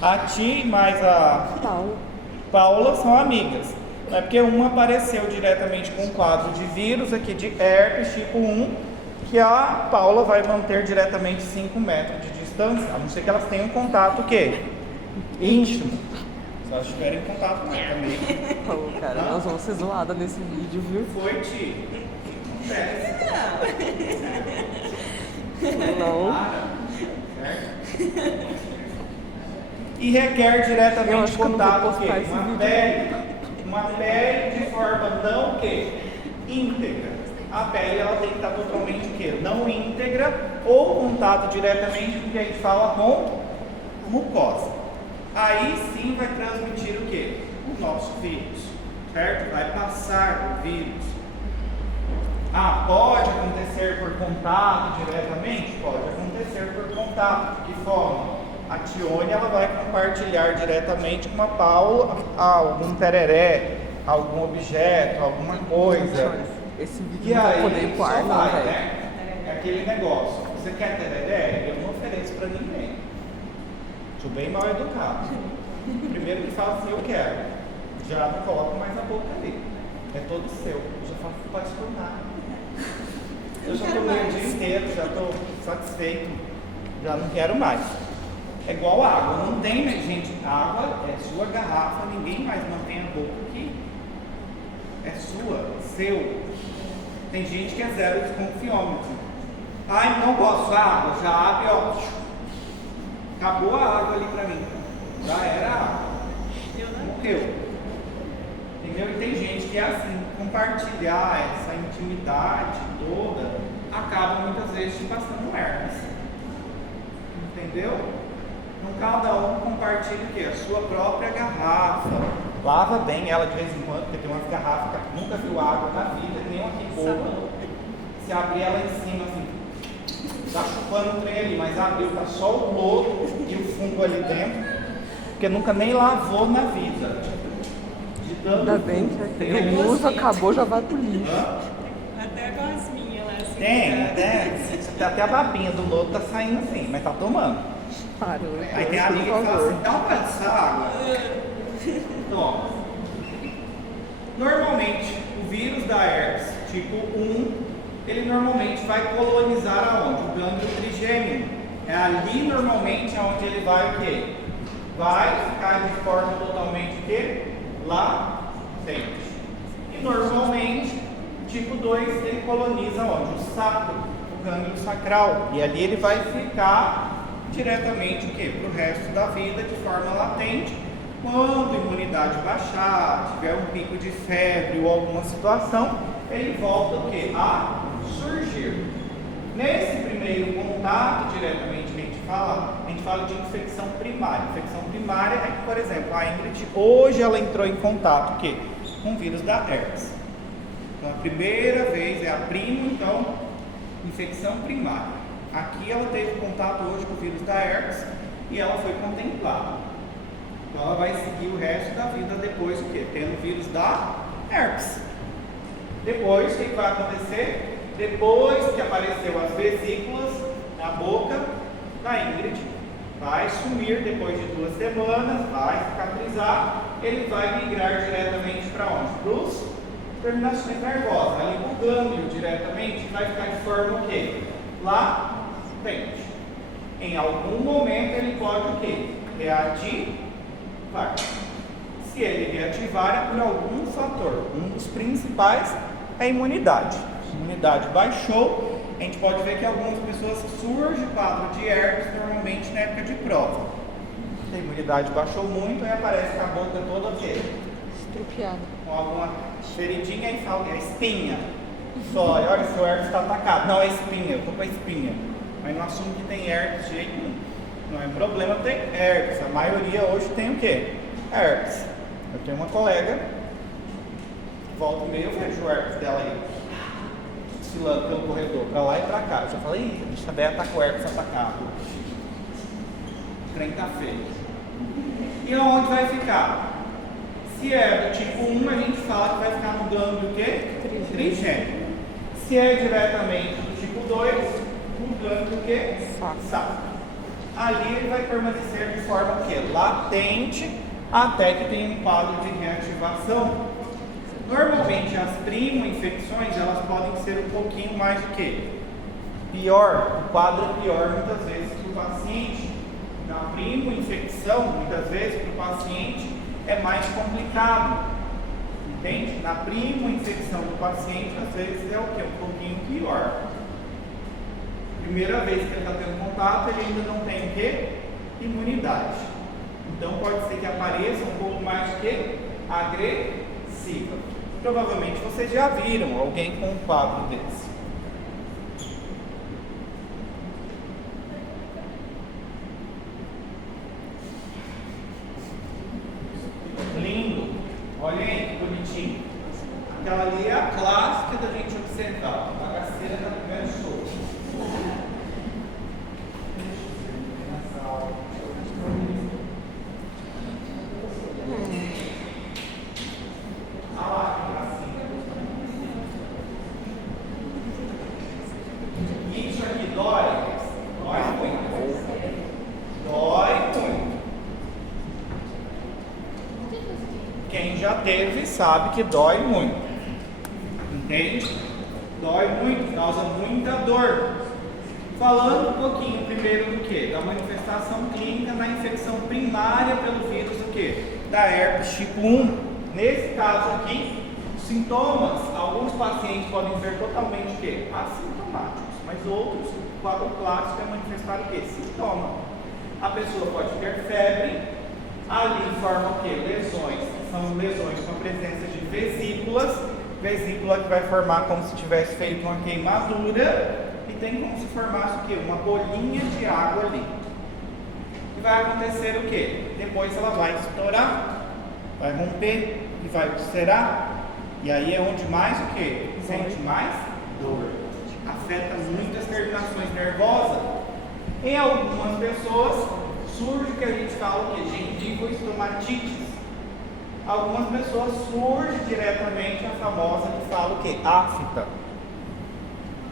a Ti mais a Paula são amigas. É porque uma apareceu diretamente com um quadro de vírus aqui de herpes tipo 1, que a Paula vai manter diretamente 5 metros de distância, a não ser que elas tenham contato o quê? Íntimo. Se elas tiverem contato também. Oh, cara, nós vamos ser zoadas nesse vídeo, viu? Foi, Ti. Acontece. Não. E requer diretamente contato o quê? Uma pele de forma não o quê? Íntegra. A pele ela tem que estar totalmente o quê? Não íntegra, ou contato diretamente com o que a gente fala com mucosa. Aí sim vai transmitir o quê? O nosso vírus, certo? Vai passar o vírus. Ah, pode acontecer por contato diretamente? Pode acontecer por contato. De que forma? A Tione ela vai compartilhar diretamente com a Paula algum tereré, algum objeto, alguma coisa. Esse vídeo E não vai aí, poder ir pro ar, só não, vai, velho. né? É aquele negócio. Você quer tereré? Eu não ofereço pra ninguém. Sou bem mal educado. Primeiro que fala assim, eu quero. Já não coloco mais a boca ali. É todo seu. Eu já falo, pode tornar. Eu já tomei o dia inteiro, já estou satisfeito, já não quero mais. É igual água, não tem, né, gente? Água é sua garrafa, ninguém mais mantém a boca aqui. É sua, seu. Tem gente que é zero desconfiômetro. Ai, não gosto da água, já abre, ó. Acabou a água ali pra mim. Já era a água. Morreu. Entendeu? E tem gente que é assim, compartilhar essa intimidade toda acaba muitas vezes te passando herpes. Entendeu? Então cada um compartilha o quê? A sua própria garrafa. Lava bem ela de vez em quando, porque tem umas garrafas que nunca viu água na vida, nem uma aqui boa. Se abrir ela em cima assim, tá chupando o trem ali, mas abriu, tá só o lodo e o fungo ali dentro, porque nunca nem lavou na vida. Ainda bem que o uso acabou, já vai pro lixo. Até com as minhas lá, assim. Tem até a babinha do lodo tá saindo assim, mas tá tomando. Parou. Aí tem a amiga que fala assim, dá uma colher dessa água. Toma. Normalmente, o vírus da herpes tipo 1, ele normalmente vai colonizar aonde? O gânglio trigêmeo. É ali normalmente onde ele vai o quê? Vai ficar de forma totalmente o quê? Latente. E normalmente, tipo 2, ele coloniza onde? O sacro, o gânglio sacral. E ali ele vai ficar diretamente o quê? Para o resto da vida de forma latente. Quando a imunidade baixar, tiver um pico de febre ou alguma situação, ele volta o quê? A surgir. Nesse primeiro contato diretamente que a gente fala de infecção primária. Infecção primária é que, por exemplo, a Ingrid hoje ela entrou em contato o quê? Com o vírus da herpes. Então a primeira vez é a prima, então, infecção primária. Aqui ela teve contato hoje com o vírus da herpes e ela foi contemplada. Então ela vai seguir o resto da vida depois o quê? Tendo o vírus da herpes. Depois, o que vai acontecer? Depois que apareceu as vesículas na boca da Ingrid, vai sumir depois de 2 semanas, vai cicatrizar, ele vai migrar diretamente para onde? Para os terminações nervosas. Ali o gânglio diretamente vai ficar em forma o quê? Latente. Em algum momento ele pode o quê? Reativar. Se ele reativar é por algum fator. Um dos principais é a imunidade. A imunidade baixou, a gente pode ver que algumas pessoas surge quadro de herpes normalmente na época de prova. A imunidade baixou muito e aparece com a boca toda o quê? Estrupiada. Com alguma feridinha e fala, é espinha. Só, olha, seu herpes está atacado. Não, é espinha, eu estou com a espinha. Mas não assume que tem herpes de jeito nenhum. Não é problema ter herpes. A maioria hoje tem o quê? Herpes. Eu tenho uma colega, volta e meia eu vejo o herpes dela aí, desfilando pelo corredor, pra lá e pra cá. Eu já falei, ih, a bicha Bea tá com o herpes atacado. O trem tá feio. E aonde vai ficar? Se é do tipo 1, a gente fala que vai ficar no gânglio o quê? Trigêmeo. Se é diretamente do tipo 2, no gânglio o quê? Sacro. Ali ele vai permanecer de forma o quê? Latente, até que tenha um quadro de reativação. Normalmente as primo-infecções elas podem ser um pouquinho mais do que pior, o quadro é pior muitas vezes para o paciente. Na primo-infecção, muitas vezes para o paciente é mais complicado, entende? Na primo-infecção do paciente às vezes é o que? Um pouquinho pior. Primeira vez que ele está tendo contato, ele ainda não tem o quê? Imunidade. Então pode ser que apareça um pouco mais do que agressiva. Provavelmente vocês já viram alguém com um quadro desse. Lindo. Olha aí que bonitinho. Aquela ali é a clássica da gente observar. A bagaceira da primeira show. Isso aqui dói muito. Dói muito. Quem já teve sabe que dói muito. Entende? Dói muito, causa muita dor. Falando um pouquinho primeiro do que? Da manifestação clínica na infecção primária pelo vírus do que? Da herpes tipo 1. Nesse caso aqui, sintomas, alguns pacientes podem ser totalmente o quê? Assintomáticos, mas outros, o quadro clássico é manifestar o quê? Sintoma. A pessoa pode ter febre, ali forma o quê? Lesões, são lesões com a presença de vesículas, vesícula que vai formar como se tivesse feito uma queimadura e tem como se formasse o quê? Uma bolinha de água ali. E vai acontecer o quê? Depois ela vai estourar, vai romper e vai ulcerar. E aí é onde mais o quê? Sente mais dor. Afeta muitas terminações nervosas. Em algumas pessoas surge o que a gente fala o quê? Gengivoestomatites. Algumas pessoas surge diretamente a famosa que fala o quê? Afta.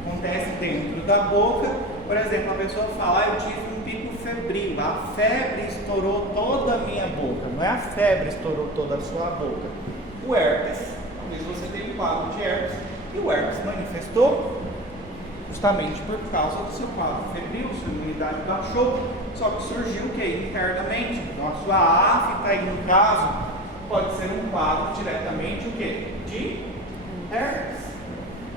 Acontece dentro da boca. Por exemplo, a pessoa fala, eu tive um pico febril, a febre estourou toda a minha boca. Não é a febre estourou toda a sua boca. O herpes, talvez você tenha um quadro de herpes, e o herpes manifestou justamente por causa do seu quadro febril, sua imunidade baixou, só que surgiu o que? Internamente. Então a sua afta aí no caso pode ser um quadro diretamente o que? De herpes.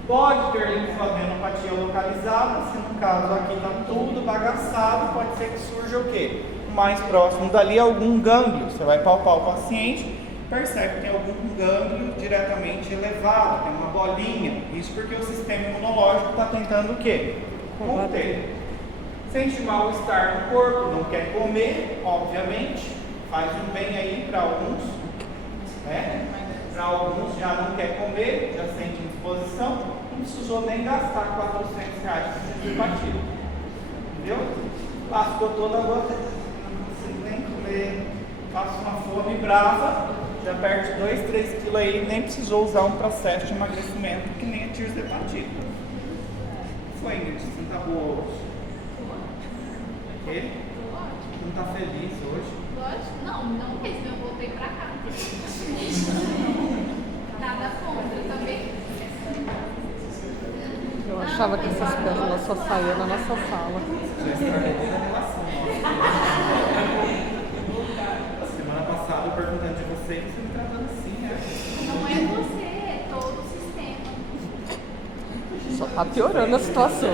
Pode ter linfadenopatia localizada, se no caso aqui está tudo bagaçado, pode ser que surja o quê? Mais próximo dali algum gânglio. Você vai palpar o paciente, percebe que tem algum gânglio diretamente elevado, tem uma bolinha. Isso porque o sistema imunológico está tentando o quê? Conter. Sente mal-estar no corpo, não quer comer, obviamente, faz um bem aí para alguns, né? Para alguns já não quer comer, já sente indisposição, não precisou nem gastar R$400 de batido. Entendeu? Lascou toda a boca, não consigo nem comer, passa uma fome brava, já perde 2, 3 quilos aí, nem precisou usar um processo de emagrecimento que nem a tirzepatida. Foi, Ingrid, você não tá boa hoje? Quê? Não tá feliz hoje? Lógico, não mesmo, eu voltei pra cá. Nada contra, eu também. Eu achava que essas pérolas só saíam na nossa sala. Já estraguei toda a relação nossa. Semana passada eu perguntando de você, você me tratando assim, né? Não é você, é todo o sistema. Só tá piorando a situação.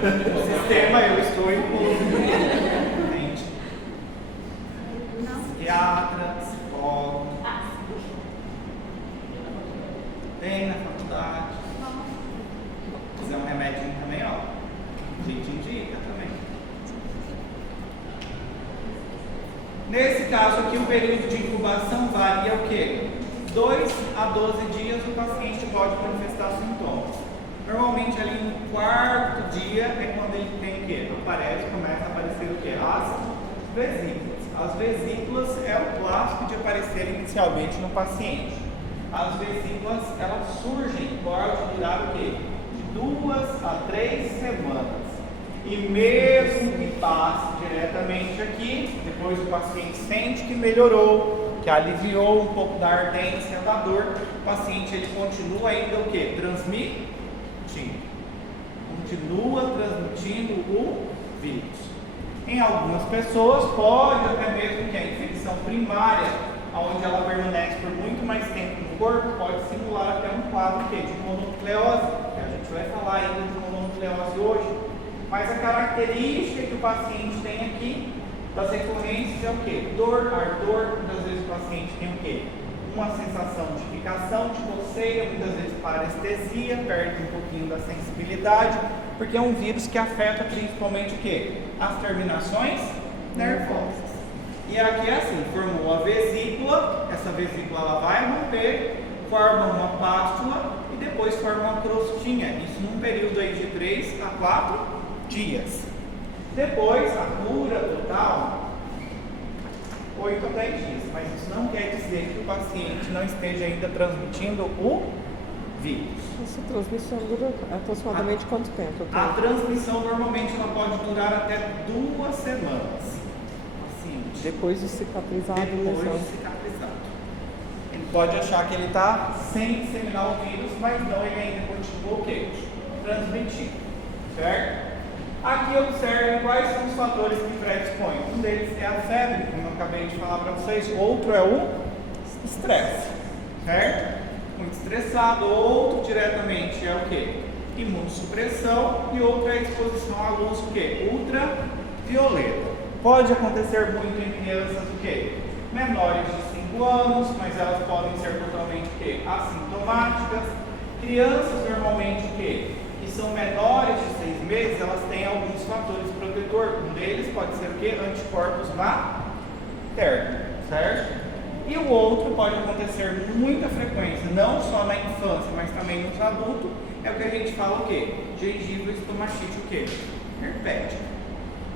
O sistema eu estou incluso. Gente. Psiquiatra, psicólogo. Tem na faculdade. Se quiser um remedinho também, ó. A gente indica também. Nesse caso aqui, o período de incubação varia o quê? 2 a 12 dias o paciente pode manifestar sintomas. Normalmente ali no quarto dia é quando ele tem o quê? Começa a aparecer o quê? As vesículas. As vesículas é o clássico de aparecer inicialmente no paciente. As vesículas, elas surgem, pode durar o quê? De 2 a 3 semanas. E mesmo que passe diretamente aqui, depois o paciente sente que melhorou, que aliviou um pouco da ardência, da dor, o paciente ele continua ainda o quê? Transmitindo. Continua transmitindo o vírus. Em algumas pessoas pode até mesmo que a infecção primária, onde ela permanece por muito mais tempo no corpo, pode simular até um quadro de mononucleose, que a gente vai falar ainda de mononucleose hoje. Mas a característica que o paciente tem aqui das recorrências é o quê? Dor, ardor, muitas vezes o paciente tem o quê? Uma sensação de picação, de coceira, muitas vezes parestesia, perde um pouquinho da sensibilidade, porque é um vírus que afeta principalmente o quê? As terminações nervosas. E aqui é assim, formou a vesícula, essa vesícula ela vai romper, forma uma pástula e depois forma uma crostinha, isso num período aí de 3 a 4 dias. Depois, a cura total, 8 a 10 dias, mas isso não quer dizer que o paciente não esteja ainda transmitindo o vírus. Essa transmissão dura aproximadamente quanto tempo? A transmissão normalmente ela pode durar até 2 semanas. Paciente. Depois de cicatrizado, Depois de cicatrizado. Ele pode achar que ele está sem disseminar o vírus, mas não, ele ainda continua o quê? Transmitindo. Certo? Aqui observem quais são os fatores que predispõem. Um deles é a febre, como eu acabei de falar para vocês. Outro é o estresse. certo? Muito estressado. Outro diretamente é o quê? Imunossupressão, e outro é exposição à luz, o quê? Ultravioleta. Pode acontecer muito em crianças o quê? Menores de 5 anos, mas elas podem ser totalmente o quê? Assintomáticas. Crianças normalmente o quê? Que são menores de 6 meses, elas têm alguns fatores protetores. Um deles pode ser o quê? Anticorpos maternos, certo? E o outro pode acontecer com muita frequência, não só na infância, mas também nos adultos, é o que a gente fala o quê? Gengiva estomatite o quê? Herpética.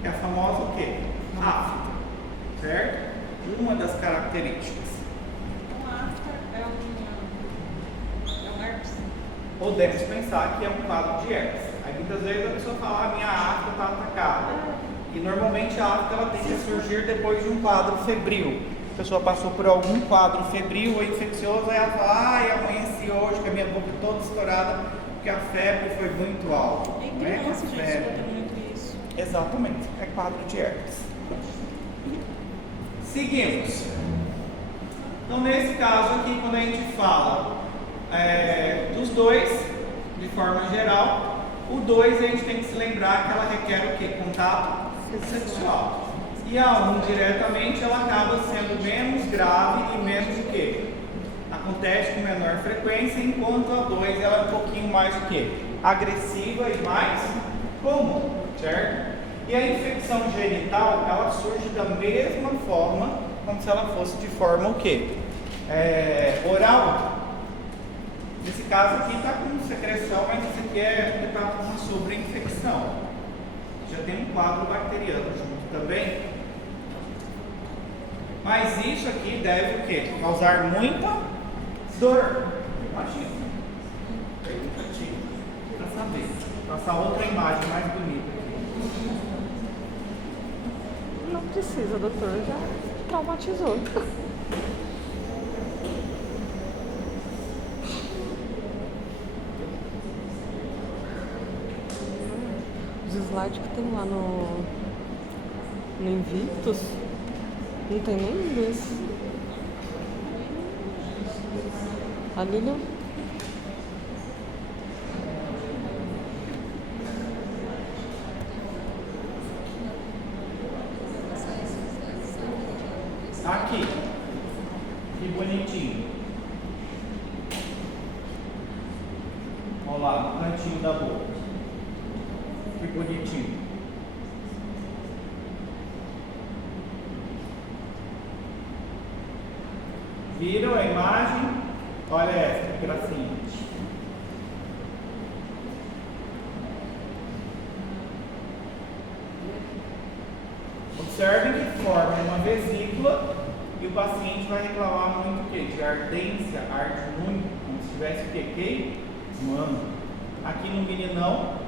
É a famosa o quê? Afta, certo? Uma das características. Então, afta é um herpes. Podemos pensar que é um quadro de herpes. Aí muitas vezes a pessoa fala, a minha afta está atacada. E normalmente a afta ela tem que surgir depois de um quadro febril. A pessoa passou por algum quadro febril ou infeccioso, aí ela fala, ai, amanheci hoje com a minha boca toda estourada, porque a febre foi muito alta. Em Não é que a criança, gente, febre... escuta muito isso. Exatamente, é quadro de herpes. Seguimos. Então, nesse caso aqui, quando a gente fala dos dois, de forma geral, o 2 a gente tem que se lembrar que ela requer o quê? Contato sexual. E a 1 diretamente, ela acaba sendo menos grave e menos o quê? Acontece com menor frequência, enquanto a 2 ela é um pouquinho mais o quê? Agressiva e mais comum, certo? E a infecção genital, ela surge da mesma forma, como se ela fosse de forma o quê? Oral. Nesse caso aqui está com secreção, mas esse aqui está com uma sobreinfecção. Já tem um quadro bacteriano junto também. Mas isso aqui deve o quê? Causar muita dor. Imagina. Pergunta aqui para saber. Passar outra imagem mais bonita aqui. Não precisa, doutor, já traumatizou. Os slides que tem lá no Invictus, não tem nenhum desses. Ali não. Aqui, que bonitinho. Olha lá, no cantinho da boca. Que bonitinho. Viram a imagem? Olha essa, que gracinha. Observem que forma uma vesícula e o paciente vai reclamar muito o quê? De ardência, arde muito, como se tivesse o quê? Queimando. Aqui no meninão,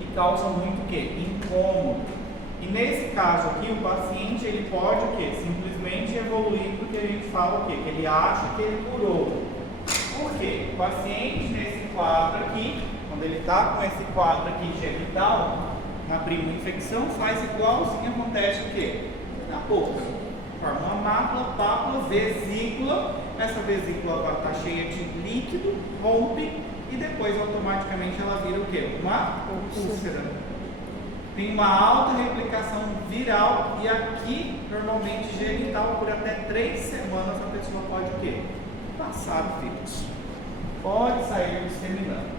e causa muito o quê? Incômodo. E nesse caso aqui, o paciente ele pode o quê? Simplesmente evoluir porque a gente fala o quê? Que ele acha que ele curou. Por quê? O paciente nesse quadro aqui, quando ele está com esse quadro aqui genital, na prima infecção, faz igualzinho acontece o quê? Na boca. Forma uma mácula, pápula, vesícula. Essa vesícula vai estar cheia de líquido, rompe e depois automaticamente ela vira o quê? Uma úlcera. Tem uma alta replicação viral e aqui, normalmente genital, por até 3 semanas a pessoa pode o quê? Passar o vírus. Pode sair disseminando.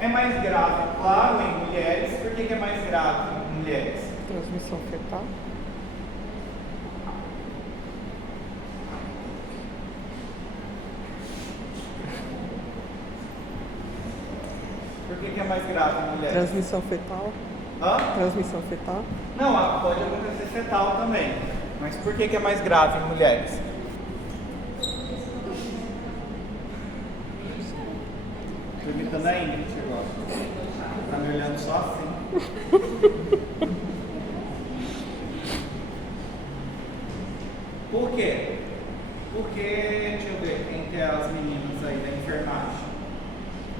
É mais grave, claro, em mulheres. Por que é mais grave em mulheres? Transmissão fetal. Por que é mais grave em mulheres? Transmissão fetal. Hã? Transmissão fetal. Não, pode acontecer fetal também. Mas por que é mais grave em mulheres? Estou imitando a Ingrid agora. Tá me olhando só assim. Por quê? Porque, deixa eu ver quem que é as meninas aí da enfermagem.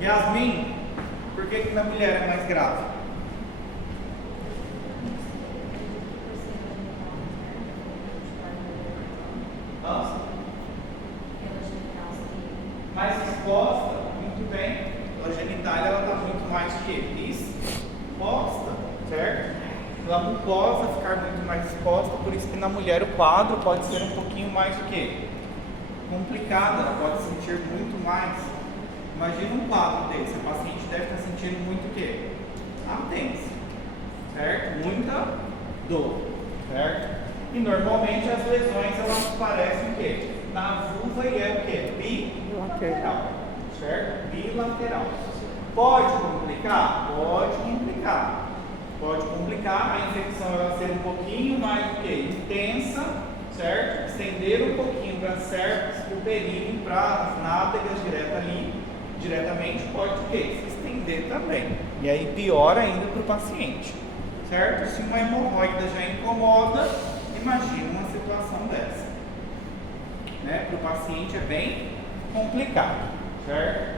Yasmin, por que na mulher é mais grave? certo? A mucosa ficar muito mais exposta, por isso que na mulher o quadro pode ser um pouquinho mais o quê? Complicado, ela pode sentir muito mais. Imagina um quadro desse, a paciente deve estar sentindo muito o quê? Ardência, certo? Muita dor, certo? E normalmente as lesões elas aparecem o quê? Na vulva e é o quê? Bilateral, certo? Bilateral. Pode complicar? Pode complicar. Pode complicar, a infecção ela ser um pouquinho mais do que intensa, certo? Estender um pouquinho para cervix, para o períneo, para as nádegas diretamente, pode o quê? Se estender também. E aí pior ainda para o paciente, certo? Se uma hemorroida já incomoda, imagina uma situação dessa. Né? Para o paciente é bem complicado, certo?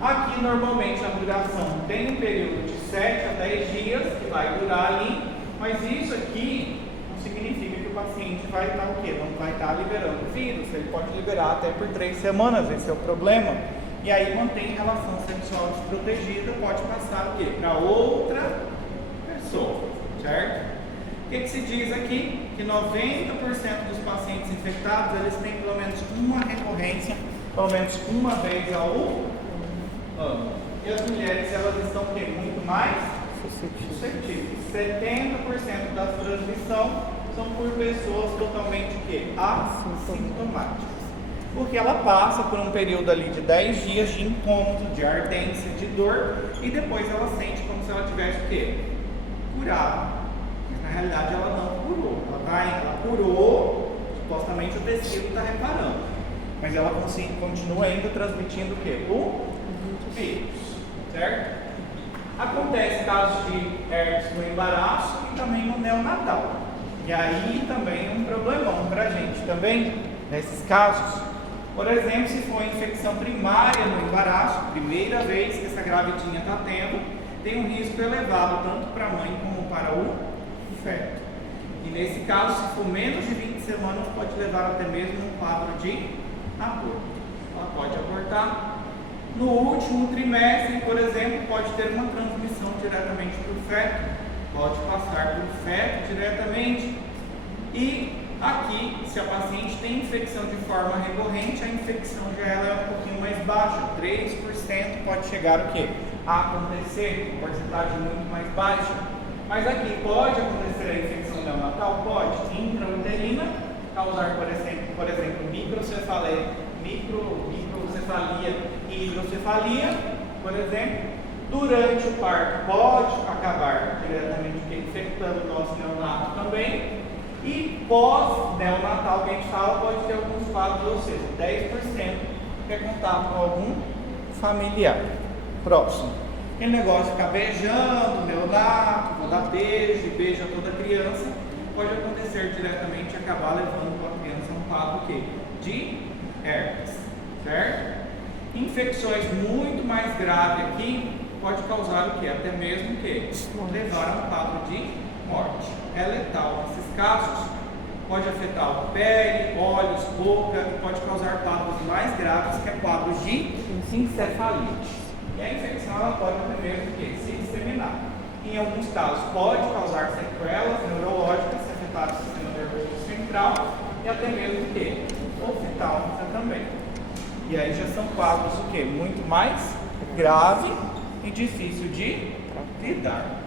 Aqui normalmente a duração tem um período de 7 a 10 dias que vai durar ali, mas isso aqui não significa que o paciente vai estar o quê? Não vai estar liberando o vírus, ele pode liberar até por 3 semanas, esse é o problema. E aí mantém relação sexual desprotegida, pode passar o quê? Para outra pessoa, certo? O que se diz aqui? Que 90% dos pacientes infectados, eles têm pelo menos uma recorrência, pelo menos uma vez ao ano. E as mulheres, elas estão o quê? Muito mais suscetíveis. 70% da transmissão são por pessoas totalmente o quê? Assintomáticas. Porque ela passa por um período ali de 10 dias de incômodo, de ardência, de dor, e depois ela sente como se ela tivesse o quê? Curado. Mas na realidade ela não curou. Ela curou, supostamente o tecido está reparando. Mas ela continua ainda transmitindo o quê? O vírus, certo? Acontece casos de herpes no embaraço e também no neonatal. E aí também é um problemão pra gente também, nesses casos. Por exemplo, se for infecção primária no embaraço, primeira vez que essa gravidinha está tendo, tem um risco elevado tanto para a mãe como para o feto. E nesse caso, se for menos de 20 semanas, pode levar até mesmo um quadro de aborto. Ela pode abortar. No último trimestre, por exemplo, pode ter uma transmissão diretamente para o feto, pode passar para o feto diretamente. E aqui, se a paciente tem infecção de forma recorrente, a infecção já ela é um pouquinho mais baixa, 3% pode chegar o quê? A acontecer, porcentagem muito mais baixa. Mas aqui pode acontecer a infecção neonatal? Pode, intrauterina, causar, por exemplo, microcefalia e hidrocefalia, por exemplo. Durante o parto pode acabar diretamente infectando o nosso neonato também. E pós-neonatal, que a gente fala, pode ter alguns quadros, ou seja, 10% que é contato com algum familiar próximo. Aquele negócio de ficar beijando o neonato, vou dar beijo, beija toda criança, pode acontecer diretamente e acabar levando a criança a um quadro o quê? De herpes, certo? Infecções muito mais graves aqui pode causar o quê? Até mesmo o quê? Levar a um quadro de morte. É letal nesses casos, pode afetar a pele, olhos, boca e pode causar quadros mais graves, que é quadros de encefalite. E a infecção ela pode até mesmo o quê? Se disseminar. Em alguns casos pode causar sequelas neurológicas, se afetar o sistema nervoso central e até mesmo o quê? Oftalmia também. E aí já são quadros o quê? Muito mais grave e difícil de lidar.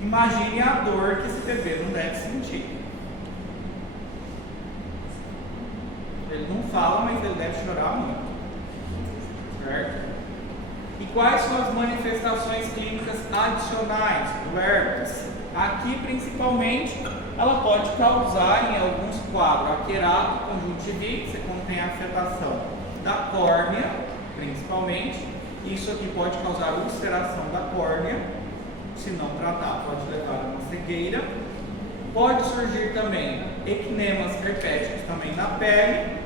Imagine a dor que esse bebê não deve sentir. Ele não fala, mas ele deve chorar muito. Certo? E quais são as manifestações clínicas adicionais do herpes? Aqui, principalmente, ela pode causar em alguns quadros a queratoconjuntivite, quando tem a afetação da córnea, principalmente. Isso aqui pode causar ulceração da córnea, se não tratar, pode levar a uma cegueira. Pode surgir também equinemas herpéticos também na pele,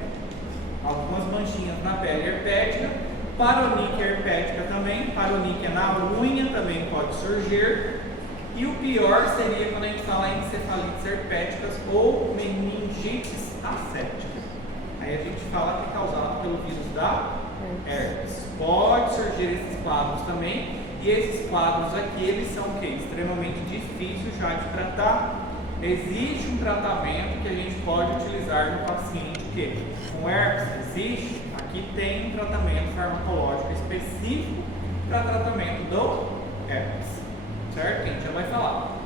algumas manchinhas na pele herpética, paronique herpética também, paronique na unha também pode surgir. E o pior seria quando a gente fala em encefalites herpéticas ou meningites assépticas. Aí a gente fala que é causado pelo vírus da herpes. pode surgir esses quadros também, e esses quadros aqui, eles são o quê? Extremamente difíceis já de tratar. Existe um tratamento que a gente pode utilizar no paciente que com herpes existe, aqui tem um tratamento farmacológico específico para tratamento do herpes, certo? A gente já vai falar.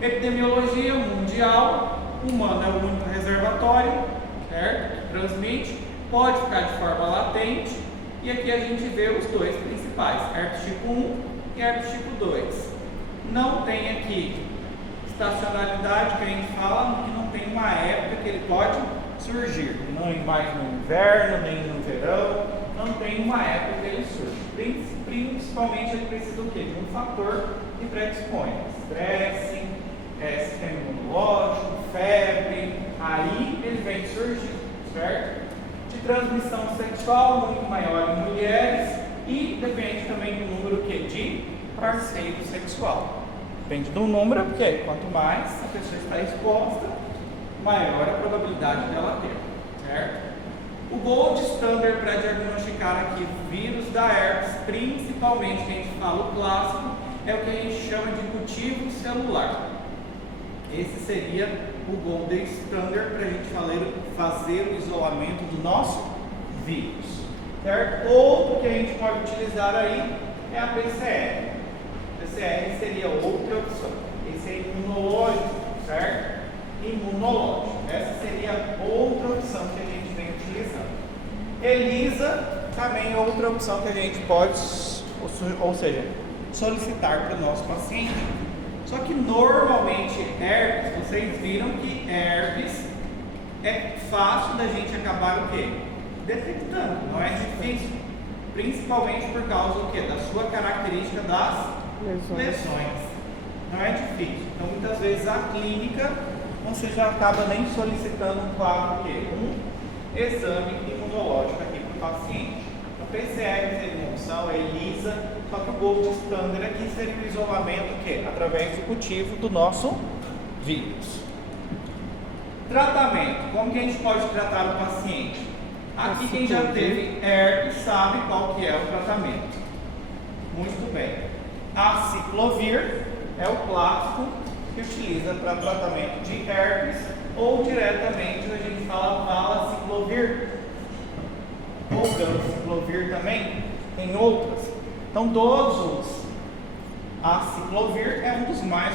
Epidemiologia mundial, humano é o único reservatório, certo? Transmite, pode ficar de forma latente, e aqui a gente vê os dois principais, herpes tipo 1 e herpes tipo 2. Não tem aqui estacionalidade, que a gente fala que não tem uma época que ele pode surgir, não mais no inverno, nem no verão, não tem uma época que ele surge. Principalmente ele precisa do quê? De um fator que predispõe estresse, sistema imunológico, febre, aí ele vem surgir, certo? De transmissão sexual muito maior em mulheres e depende também do número de parceiro sexual. Depende do número, porque quanto mais a pessoa está exposta, maior a probabilidade dela ter, certo? O gold standard para diagnosticar aqui vírus da herpes, principalmente que a gente fala o clássico, é o que a gente chama de cultivo celular. Esse seria o gold standard para a gente fazer o isolamento do nosso vírus, certo? Outro que a gente pode utilizar aí é a PCR. PCR seria outra opção. Esse é imunológico, certo? Imunológico. Essa seria outra opção que a gente vem utilizando. ELISA também é outra opção que a gente pode, ou seja, solicitar para o nosso paciente. Só que normalmente herpes, vocês viram que herpes é fácil da gente acabar o quê? Detectando, não é difícil. Principalmente por causa do quê? Da sua característica das lesões. Não é difícil. Então muitas vezes a clínica você já acaba nem solicitando um quadro que um exame imunológico aqui para o paciente. Então PCR seria uma opção, ELISA, só que o gold standard aqui seria o isolamento que através do cultivo do nosso vírus. Tratamento. Como que a gente pode tratar o paciente? Aqui quem já teve herpes sabe qual que é o tratamento. Muito bem. Aciclovir é o clássico que utiliza para tratamento de herpes, ou diretamente a gente fala valaciclovir ou ganciclovir também, tem outras. Então todos os aciclovir é um dos mais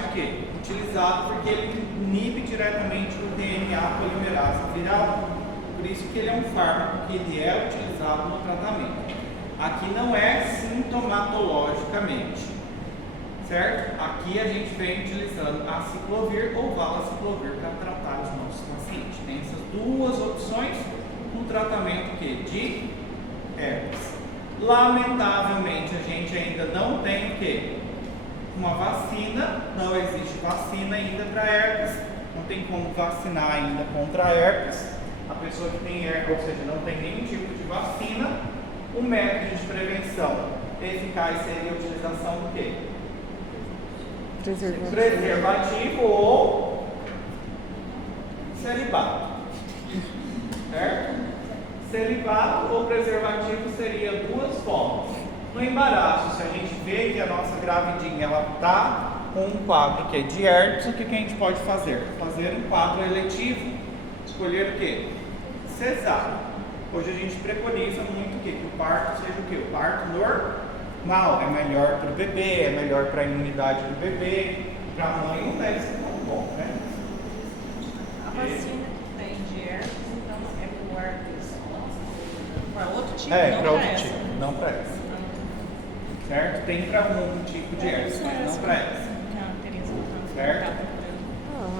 utilizados porque ele inibe diretamente o DNA polimerase viral, por isso que ele é um fármaco que ele é utilizado no tratamento. Aqui não é sintomatologicamente, certo? Aqui a gente vem utilizando aciclovir ou valaciclovir para tratar os nossos pacientes. Tem essas duas opções no tratamento de herpes. Lamentavelmente a gente ainda não tem uma vacina, não existe vacina ainda para herpes, não tem como vacinar ainda contra herpes. A pessoa que tem herpes, ou seja, não tem nenhum tipo de vacina. O método de prevenção eficaz seria a utilização do quê? Preservativo ou celibato, certo? Celibato ou preservativo seria duas formas. No embaraço, se a gente vê que a nossa gravidinha ela está com um quadro de herpes, o que a gente pode fazer? Fazer um quadro eletivo, escolher o quê? Cesárea. Hoje a gente preconiza muito que o parto seja o quê? O parto normal, é melhor para o bebê, é melhor para a imunidade do bebê, para a mãe não deve ser tão bom, né? A vacina que tem de herpes, então é para o herpes para outro tipo, É, não para outro essa. tipo, não para essa. Certo? Tem para um tipo de herpes, mas não para essa. Certo?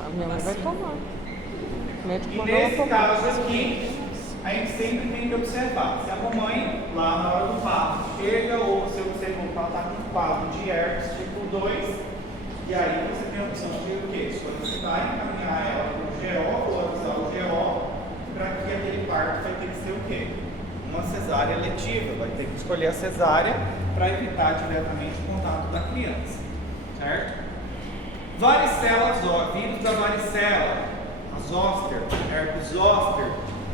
A minha mãe vai tomar. O médico E mandou ela nesse tomar. caso aqui, a gente sempre tem que observar. Se a mamãe, lá na hora do parto, chega ou você observou que ela está com um quadro de herpes tipo 2, e aí você tem a opção de o quê? Solicitar e encaminhar ela para o GO ou avisar o GO para que aquele parto vai ter que ser o quê? Uma cesárea letiva, vai ter que escolher a cesárea para evitar diretamente o contato da criança, certo? Varicela, vírus da varicela, a zoster, herpes zoster,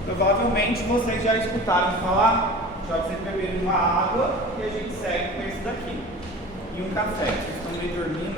provavelmente vocês já escutaram falar, Só pra vocês beberem uma água e a gente segue com esse daqui. E um café. Vocês estão meio dormindo.